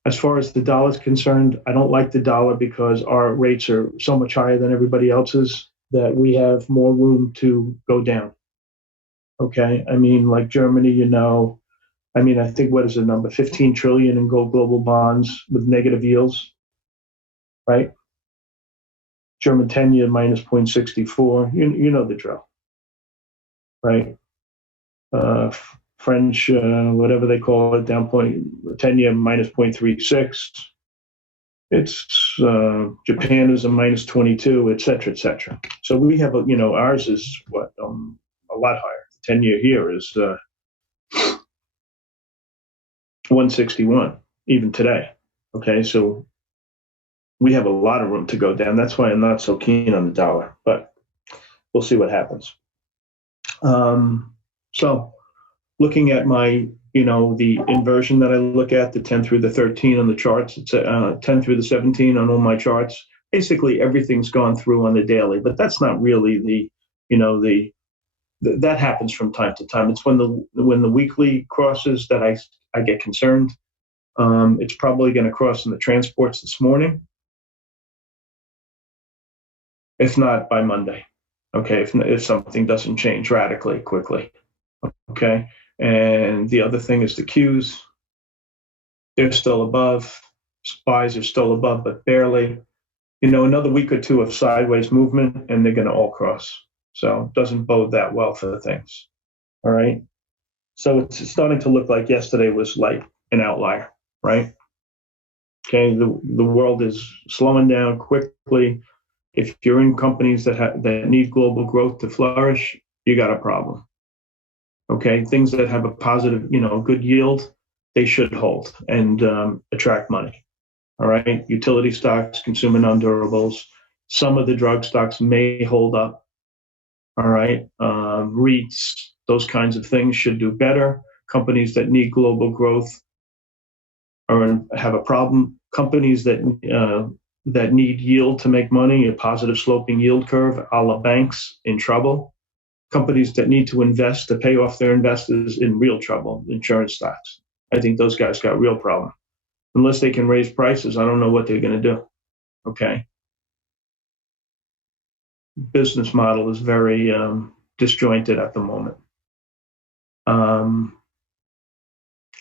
As far as the dollar is concerned, I don't like the dollar because our rates are so much higher than everybody else's that we have more room to go down. Okay, I mean, like Germany, I think what is the number? 15 trillion in global bonds with negative yields, right? German 10-year minus 0.64. You know the drill, right? French, whatever they call it, down 10-year minus 0.36. It's Japan is a minus 22, et cetera, et cetera. So we have ours is what a lot higher. 10-year here is 161 even today. Okay, so we have a lot of room to go down. That's why I'm not so keen on the dollar, but we'll see what happens. So looking at my, the inversion that I look at, the 10 through the 13 on the charts, it's 10 through the 17 on all my charts. Basically, everything's gone through on the daily, but that's not really that happens from time to time. It's when the weekly crosses that I get concerned. It's probably going to cross in the transports this morning, if not by Monday. Okay, if something doesn't change radically quickly. Okay, and the other thing is the Qs. They're still above. SPYs are still above, but barely. Another week or two of sideways movement, and they're going to all cross. So it doesn't bode that well for things. All right. So it's starting to look like yesterday was like an outlier, right? Okay. The world is slowing down quickly. If you're in companies that need global growth to flourish, you got a problem. Okay. Things that have a positive, good yield, they should hold and attract money. All right. Utility stocks, consumer non-durables. Some of the drug stocks may hold up. All right. REITs, those kinds of things should do better. Companies that need global growth have a problem. Companies that need yield to make money, a positive sloping yield curve, a la banks, in trouble. Companies that need to invest to pay off their investors, in real trouble. Insurance stocks. I think those guys got real problem. Unless they can raise prices, I don't know what they're going to do. Okay. Business model is very disjointed at the moment.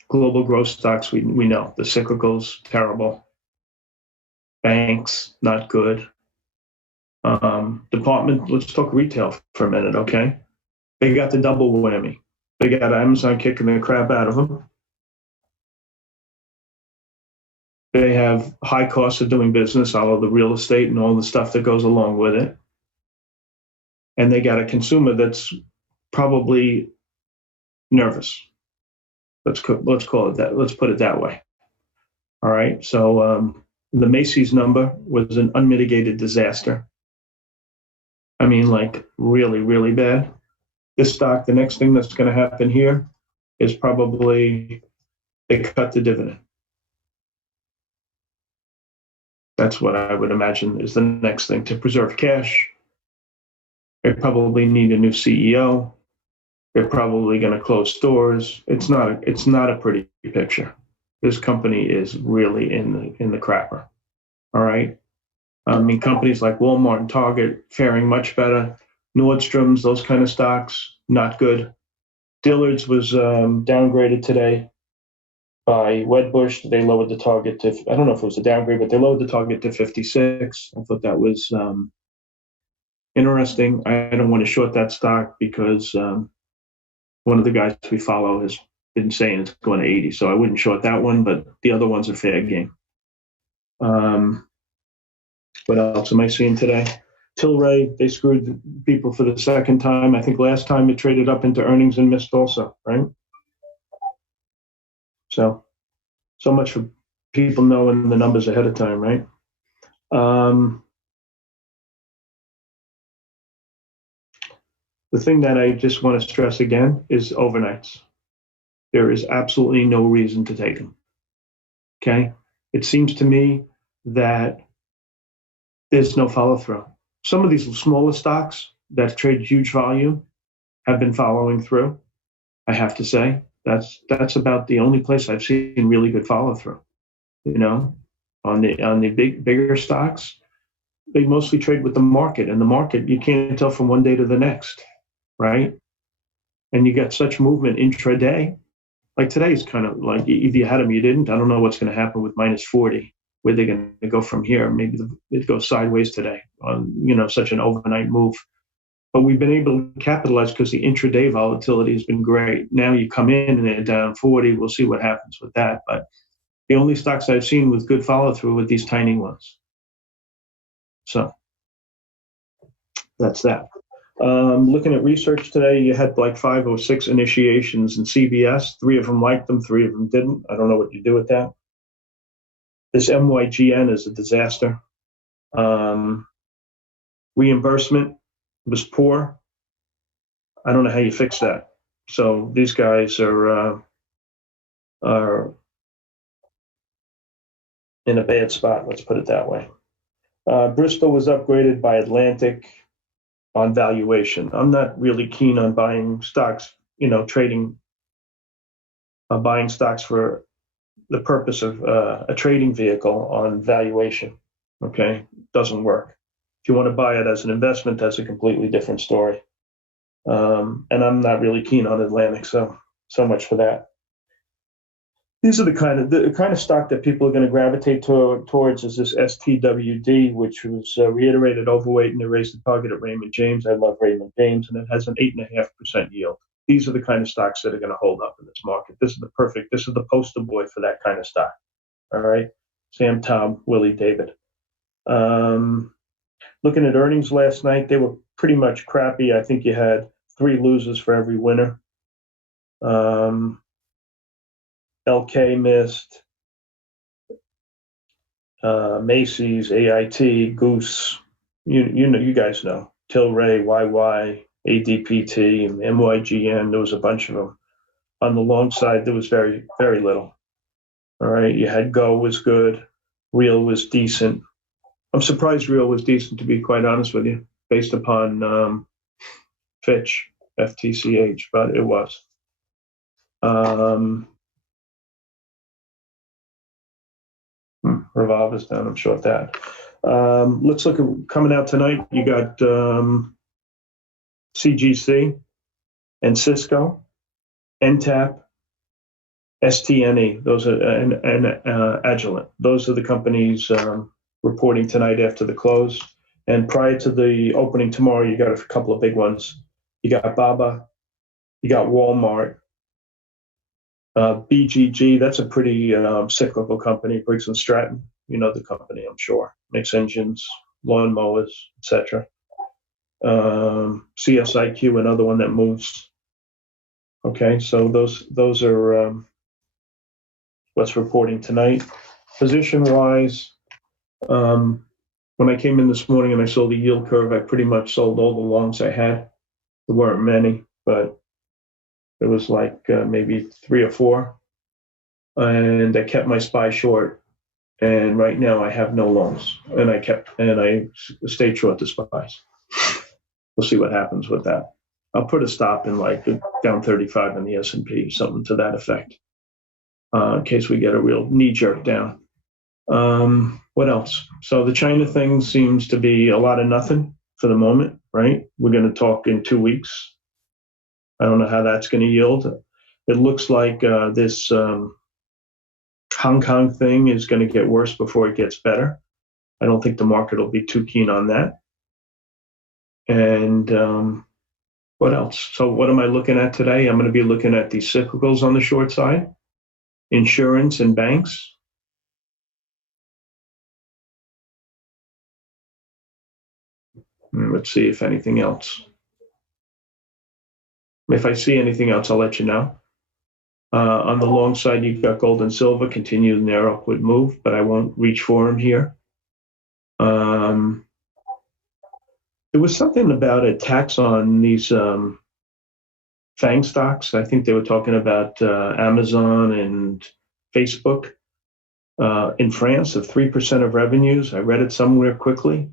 Global growth stocks, we know the cyclicals terrible. Banks not good. Department. Let's talk retail for a minute, okay? They got the double whammy. They got Amazon kicking the crap out of them. They have high costs of doing business, all of the real estate and all the stuff that goes along with it. And they got a consumer that's probably nervous. Let's call it that. Let's put it that way. All right. So the Macy's number was an unmitigated disaster. I mean, like really, really bad. This stock, the next thing that's going to happen here is probably they cut the dividend. That's what I would imagine is the next thing to preserve cash. They probably need a new CEO. They're probably going to close stores. It's not a pretty picture. This company is really in the crapper. All right. I mean, companies like Walmart and Target faring much better. Nordstrom's, those kind of stocks, not good. Dillard's was downgraded today by Wedbush. They lowered the target to, I don't know if it was a downgrade, but they lowered the target to 56. I thought that was interesting. I don't want to short that stock because one of the guys we follow has been saying it's going to 80. So I wouldn't short that one, but the other ones are fair game. What else am I seeing today? Tilray, they screwed people for the second time. I think last time it traded up into earnings and missed also, right? So much for people knowing the numbers ahead of time, right? The thing that I just want to stress again is overnights. There is absolutely no reason to take them. Okay? It seems to me that there's no follow through. Some of these smaller stocks that trade huge volume have been following through. I have to say that's about the only place I've seen really good follow through. You know, on the bigger stocks, they mostly trade with the market, and the market you can't tell from one day to the next, right? And you get such movement intraday. Like today's kind of like if you had them, you didn't. I don't know what's going to happen with minus 40. Where they're going to go from here? Maybe it goes sideways today on such an overnight move. But we've been able to capitalize because the intraday volatility has been great. Now you come in and they're down 40. We'll see what happens with that. But the only stocks I've seen with good follow through are these tiny ones. So that's that. Looking at research today, you had like 5 or 6 initiations in CVS. 3 of them liked them, 3 of them didn't. I don't know what you do with that. This MYGN is a disaster. Reimbursement was poor. I don't know how you fix that. So these guys are in a bad spot, let's put it that way. Bristol was upgraded by Atlantic on valuation. I'm not really keen on buying stocks, buying stocks for the purpose of a trading vehicle on valuation. Okay, doesn't work. If you want to buy it as an investment, that's a completely different story. And I'm not really keen on Atlantic, so much for that. These are the kind of stock that people are going to gravitate towards is this STWD, which was reiterated overweight, and they raised the target at Raymond James. I love Raymond James, and it has an 8.5% yield. These are the kind of stocks that are going to hold up in this market. This is the poster boy for that kind of stock. All right. Sam, Tom, Willie, David. Looking at earnings last night, they were pretty much crappy. I think you had 3 losers for every winner. LK missed. Macy's, AIT, Goose. You guys know. Tilray, YY. ADPT, MYGN, there was a bunch of them. On the long side, there was very, very little. All right, you had Go was good, Real was decent. I'm surprised Real was decent, to be quite honest with you, based upon Fitch, FTCH, but it was. Revolver's down, I'm short that. Let's look at coming out tonight. You got CGC and Cisco, NTAP, STNE. Those are and Agilent. Those are the companies reporting tonight after the close. And prior to the opening tomorrow, you got a couple of big ones. You got Baba, you got Walmart, BGG. That's a pretty cyclical company. Briggs and Stratton. You know the company, I'm sure. Makes engines, lawnmowers, etc. CSIQ, another one that moves. Okay, so those are what's reporting tonight. Position-wise, when I came in this morning and I saw the yield curve, I pretty much sold all the longs I had. There weren't many, but there was like maybe 3 or 4, and I kept my SPY short. And right now I have no longs, and I stayed short the SPYs. We'll see what happens with that. I'll put a stop in like down 35 in the S&P, something to that effect, in case we get a real knee jerk down. What else? So the China thing seems to be a lot of nothing for the moment, right? We're going to talk in 2 weeks. I don't know how that's going to yield. It looks like this Hong Kong thing is going to get worse before it gets better. I don't think the market will be too keen on that. And what else? So what am I looking at today? I'm going to be looking at the cyclicals on the short side, insurance and banks. Let's see if anything else. If I see anything else, I'll let you know. On the long side, you've got gold and silver continuing their upward move, but I won't reach for them here. There was something about a tax on these FANG stocks. I think they were talking about Amazon and Facebook in France of 3% of revenues. I read it somewhere quickly.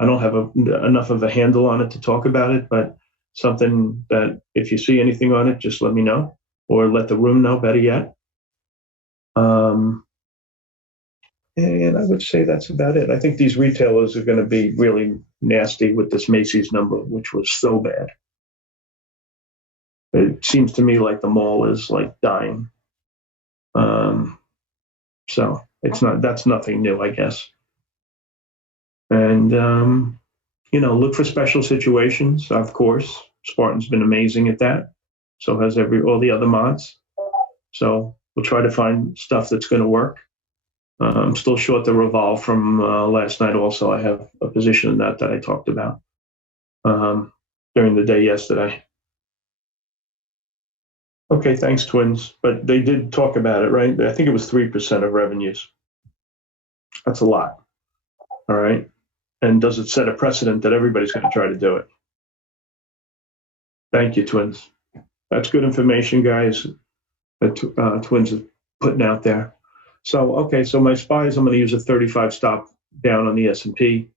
I don't have enough of a handle on it to talk about it, but something that if you see anything on it, just let me know or let the room know, better yet. And I would say that's about it. I think these retailers are going to be really nasty with this Macy's number, which was so bad. It seems to me like the mall is like dying. So that's nothing new, I guess. And, look for special situations, of course. Spartan's been amazing at that. So has all the other mods. So we'll try to find stuff that's going to work. I'm still short the revolve from last night. Also, I have a position in that I talked about during the day yesterday. Okay, thanks, twins. But they did talk about it, right? I think it was 3% of revenues. That's a lot. All right. And does it set a precedent that everybody's going to try to do it? Thank you, twins. That's good information, guys, that twins are putting out there. So, okay, so my spies, I'm going to use a 35 stop down on the S&P.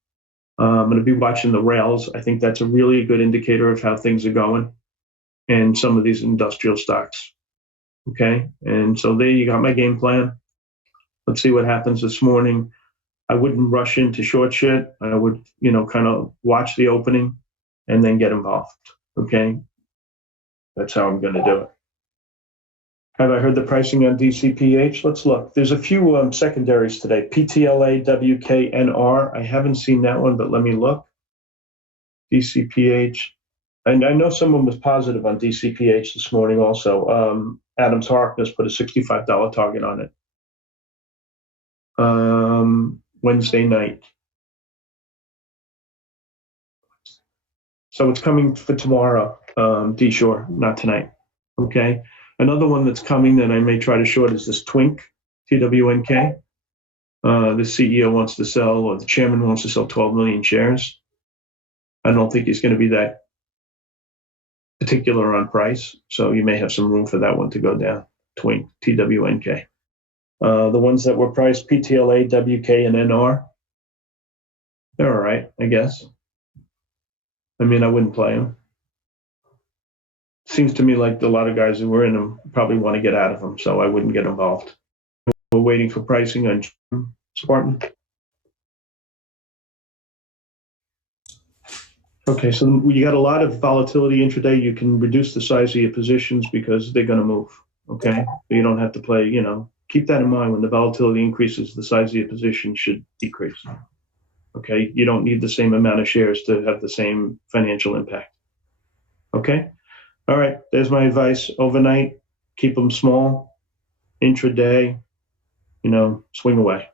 I'm going to be watching the rails. I think that's a really good indicator of how things are going and some of these industrial stocks. Okay, and so there you got my game plan. Let's see what happens this morning. I wouldn't rush into short shit. I would, kind of watch the opening and then get involved. Okay, that's how I'm going to do it. Have I heard the pricing on DCPH? Let's look. There's a few secondaries today. PTLA, WKNR. I haven't seen that one, but let me look. DCPH. And I know someone was positive on DCPH this morning also. Adams Harkness put a $65 target on it Wednesday night. So it's coming for tomorrow, D-Shore, not tonight. Okay. Another one that's coming that I may try to short is this Twink, TWNK. The CEO wants to sell, or the chairman wants to sell 12 million shares. I don't think he's going to be that particular on price, so you may have some room for that one to go down. Twink, TWNK. The ones that were priced, PTLA, WK, and NR, they're all right, I guess. I mean, I wouldn't play them. Seems to me like a lot of guys who were in them probably want to get out of them, so I wouldn't get involved. We're waiting for pricing on Spartan. Okay, so you got a lot of volatility intraday. You can reduce the size of your positions because they're going to move. Okay, you don't have to play. Keep that in mind. When the volatility increases, the size of your position should decrease. Okay, you don't need the same amount of shares to have the same financial impact. Okay. All right, there's my advice. Overnight, keep them small. Intraday, swing away.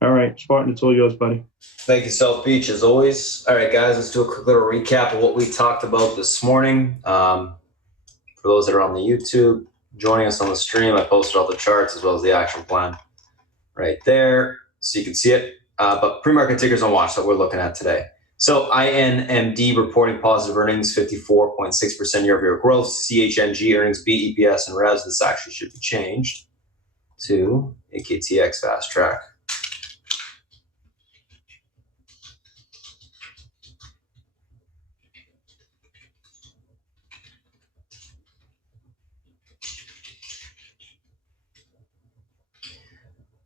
All right, Spartan, it's all yours, buddy. Thank you, South Beach, as always. All right, guys, let's do a quick little recap of what we talked about this morning. For those that are on the YouTube, joining us on the stream, I posted all the charts as well as the action plan right there, so you can see it. But pre-market tickers on watch that we're looking at today. So INMD reporting positive earnings, 54.6% year-over-year growth. CHNG earnings beat EPS and revs. This actually should be changed to AKTX fast track.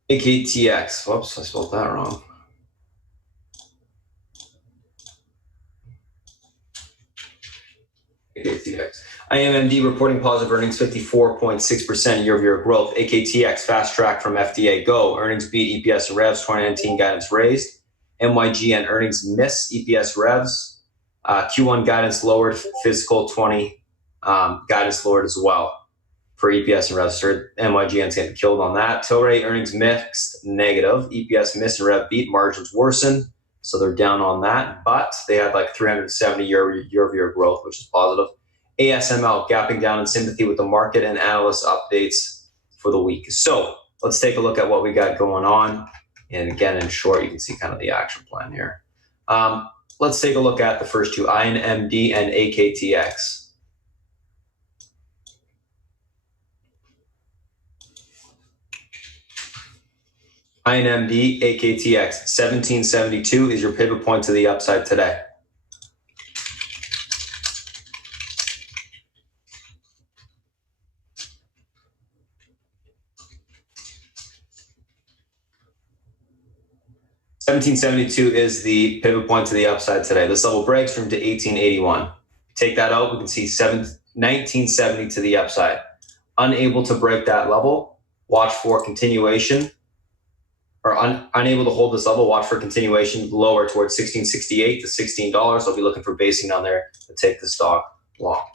AKTX. Whoops, I spelled that wrong. AKTX. IMMD reporting positive earnings, 54.6% year-over-year growth. AKTX fast track from FDA. Go. Earnings beat EPS and revs. 2019 guidance raised. MYGN earnings miss EPS revs. Q1 guidance lowered. Fiscal 20 guidance lowered as well for EPS and revs. MYGN's getting killed on that. Tilray earnings mixed negative. EPS missed and rev beat. Margins worsened. So they're down on that, but they had like 370 year-over-year growth, which is positive. ASML gapping down in sympathy with the market and analyst updates for the week. So let's take a look at what we got going on. And again, in short, you can see kind of the action plan here. Let's take a look at the first two, INMD and AKTX. INMD, AKTX, 1772 is your pivot point to the upside today. $17.72 is the pivot point to the upside today. This level breaks room to 1881. Take that out, we can see 1970 to the upside. Unable to break that level, watch for continuation. Or unable to hold this level, watch for continuation lower towards 1668 to $16. I'll be looking for basing down there to take the stock long.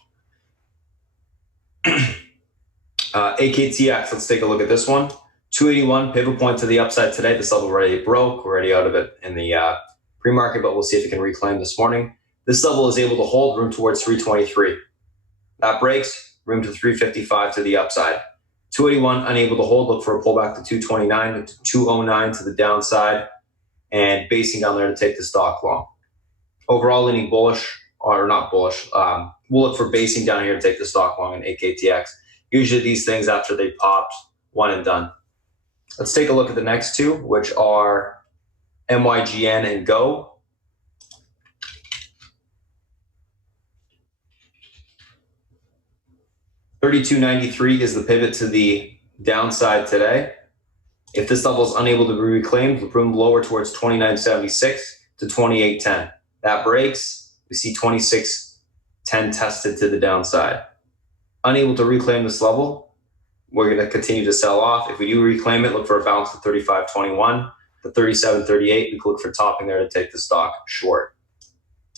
AKTX, let's take a look at this one. 281 pivot point to the upside today. This level already broke. We're already out of it in the pre-market, but we'll see if it can reclaim this morning. This level is able to hold room towards 323. That breaks, room to 355 to the upside. 281 unable to hold, look for a pullback to 229 to 209 to the downside and basing down there to take the stock long. Overall leaning bullish, or not bullish, we'll look for basing down here to take the stock long in AKTX. Usually these things after they popped, one and done. Let's take a look at the next two, which are MYGN and Go. $32.93 is the pivot to the downside today. If this level is unable to be reclaimed, room lower towards 29.76 to 28.10. That breaks, we see 26.10 tested to the downside. Unable to reclaim this level, we're going to continue to sell off. If we do reclaim it, look for a bounce to 35.21 to 37.38. We can look for topping there to take the stock short.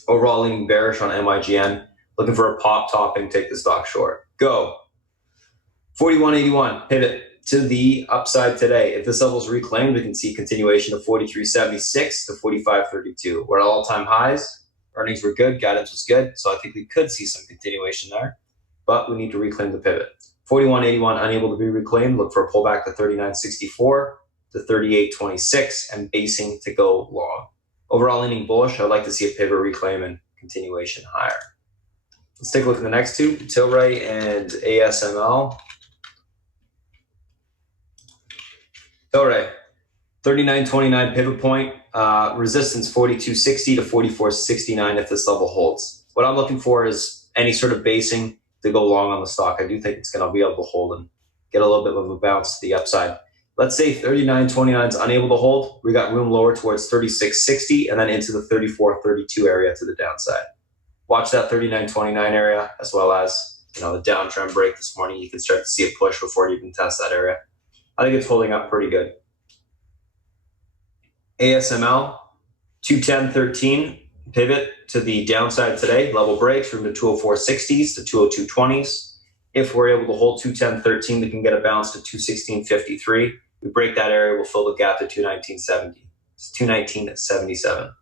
Overall leaning bearish on MIGN, looking for a pop topping, take the stock short. Go. 41.81 pivot to the upside today. If this level is reclaimed, we can see continuation of 43.76 to 45.32. We're at all-time highs. Earnings were good, guidance was good, so I think we could see some continuation there, but we need to reclaim the pivot. 41.81 unable to be reclaimed. Look for a pullback to 39.64 to 38.26 and basing to go long. Overall leaning bullish. I'd like to see a pivot reclaim and continuation higher. Let's take a look at the next two, Tilray and ASML. Tilray, 39.29 pivot point, resistance 42.60 to 44.69 if this level holds. What I'm looking for is any sort of basing to go long on the stock. I do think it's going to be able to hold and get a little bit of a bounce to the upside. Let's say 39.29 is unable to hold. We got room lower towards 36.60 and then into the 34.32 area to the downside. Watch that 39.29 area as well as the downtrend break this morning. You can start to see a push before it even tests that area. I think it's holding up pretty good. ASML 210.13 pivot to the downside today. Level breaks room to 204.60s to 202.20s. If we're able to hold 210.13, we can get a bounce to 216.53. We break that area, we'll fill the gap to 219.70. It's 219.77.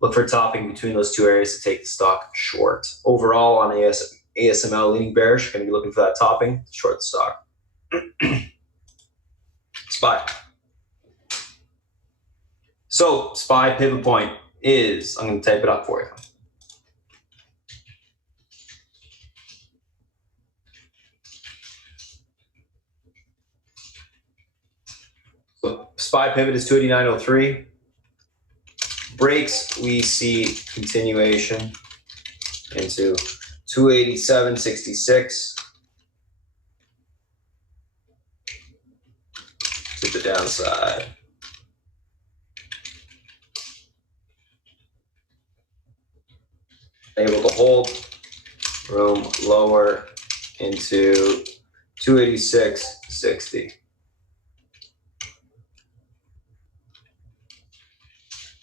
Look for topping between those two areas to take the stock short. Overall on ASML leaning bearish, going to be looking for that topping, short the stock. SPY. So SPY pivot point is, I'm going to type it up for you. So SPY pivot is 289.03. Breaks, we see continuation into 287.66 downside. Able to hold, room lower into 286.60.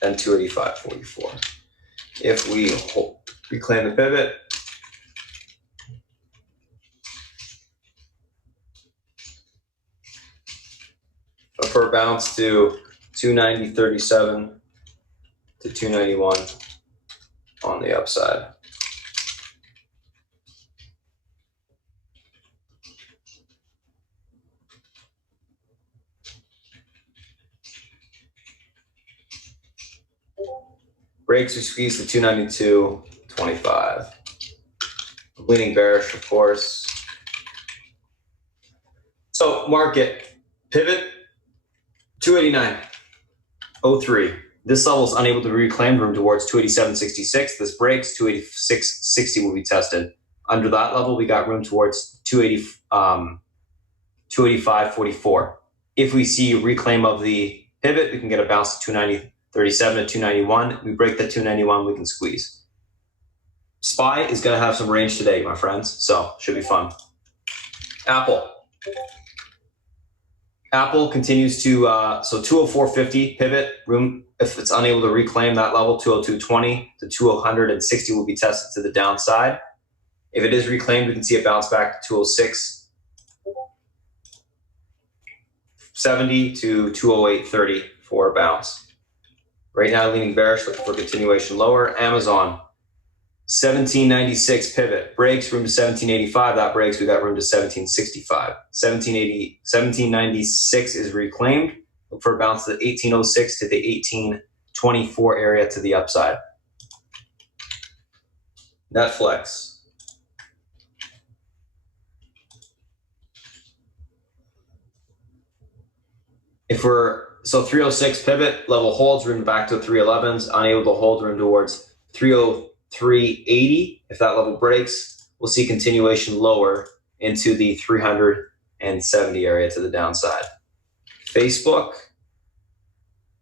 And 285.44. If we reclaim the pivot, for a bounce to 290.37 to 291 on the upside. Breaks, we squeeze to 292.25. Bleeding bearish, of course. So market pivot 289.03. This level is unable to be reclaimed. Room towards 287.66. This breaks 286.60 will be tested. Under that level, we got room towards 285.44. If we see reclaim of the pivot, we can get a bounce to 290.37 to 291. We break the 291, we can squeeze. SPY is going to have some range today, my friends, so should be fun. Apple continues to, so 204.50 pivot, room, if it's unable to reclaim that level, 202.20 to 200.60 will be tested to the downside. If it is reclaimed, we can see it bounce back to 206.70 to 208.30 for a bounce. Right now, leaning bearish, looking for continuation lower. Amazon, 1796 pivot, breaks, room to 1785. That breaks, we got room to 1765. 1796 is reclaimed. Look for a bounce to the 1806 to the 1824 area to the upside. Netflix. So 306 pivot, level holds, room back to 311s, unable to hold, room towards 303.80. If that level breaks, we'll see continuation lower into the 370 area to the downside. Facebook,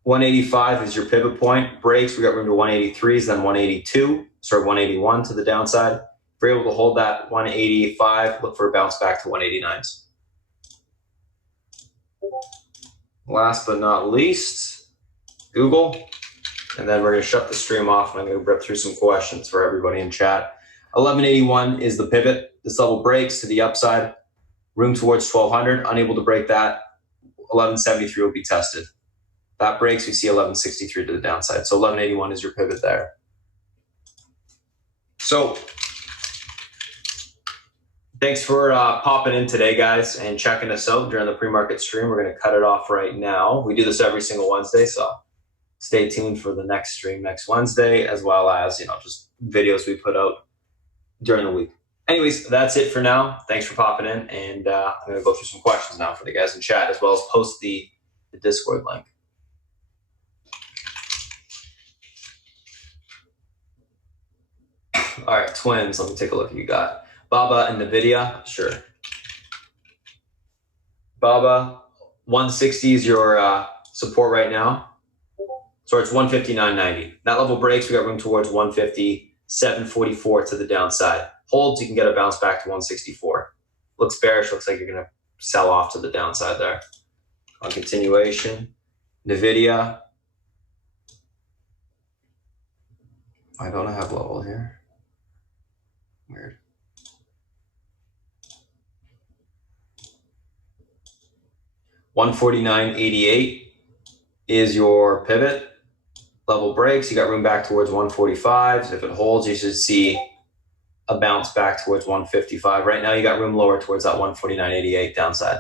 185 is your pivot point. Breaks, we got room to 183s, then 181 to the downside. If we're able to hold that 185, look for a bounce back to 189s. Last but not least, Google. And then we're going to shut the stream off, and I'm going to rip through some questions for everybody in chat. 1181 is the pivot. This level breaks to the upside. Room towards 1200. Unable to break that. 1173 will be tested. That breaks, we see 1163 to the downside. So 1181 is your pivot there. So thanks for popping in today, guys, and checking us out during the pre-market stream. We're going to cut it off right now. We do this every single Wednesday, so stay tuned for the next stream next Wednesday, as well as, just videos we put out during the week. Anyways, that's it for now. Thanks for popping in, and I'm going to go through some questions now for the guys in chat, as well as post the Discord link. All right, twins, let me take a look at you got. Baba and NVIDIA, sure. Baba, 160 is your support right now. So it's 159.90. That level breaks, we got room towards 157.44 to the downside. Holds, you can get a bounce back to 164. Looks bearish, looks like you're gonna sell off to the downside there. On continuation, NVIDIA. Why don't I have level here? Weird. $149.88 is your pivot. Level breaks, you got room back towards 145. If it holds, you should see a bounce back towards 155. Right now, you got room lower towards that 149.88 downside.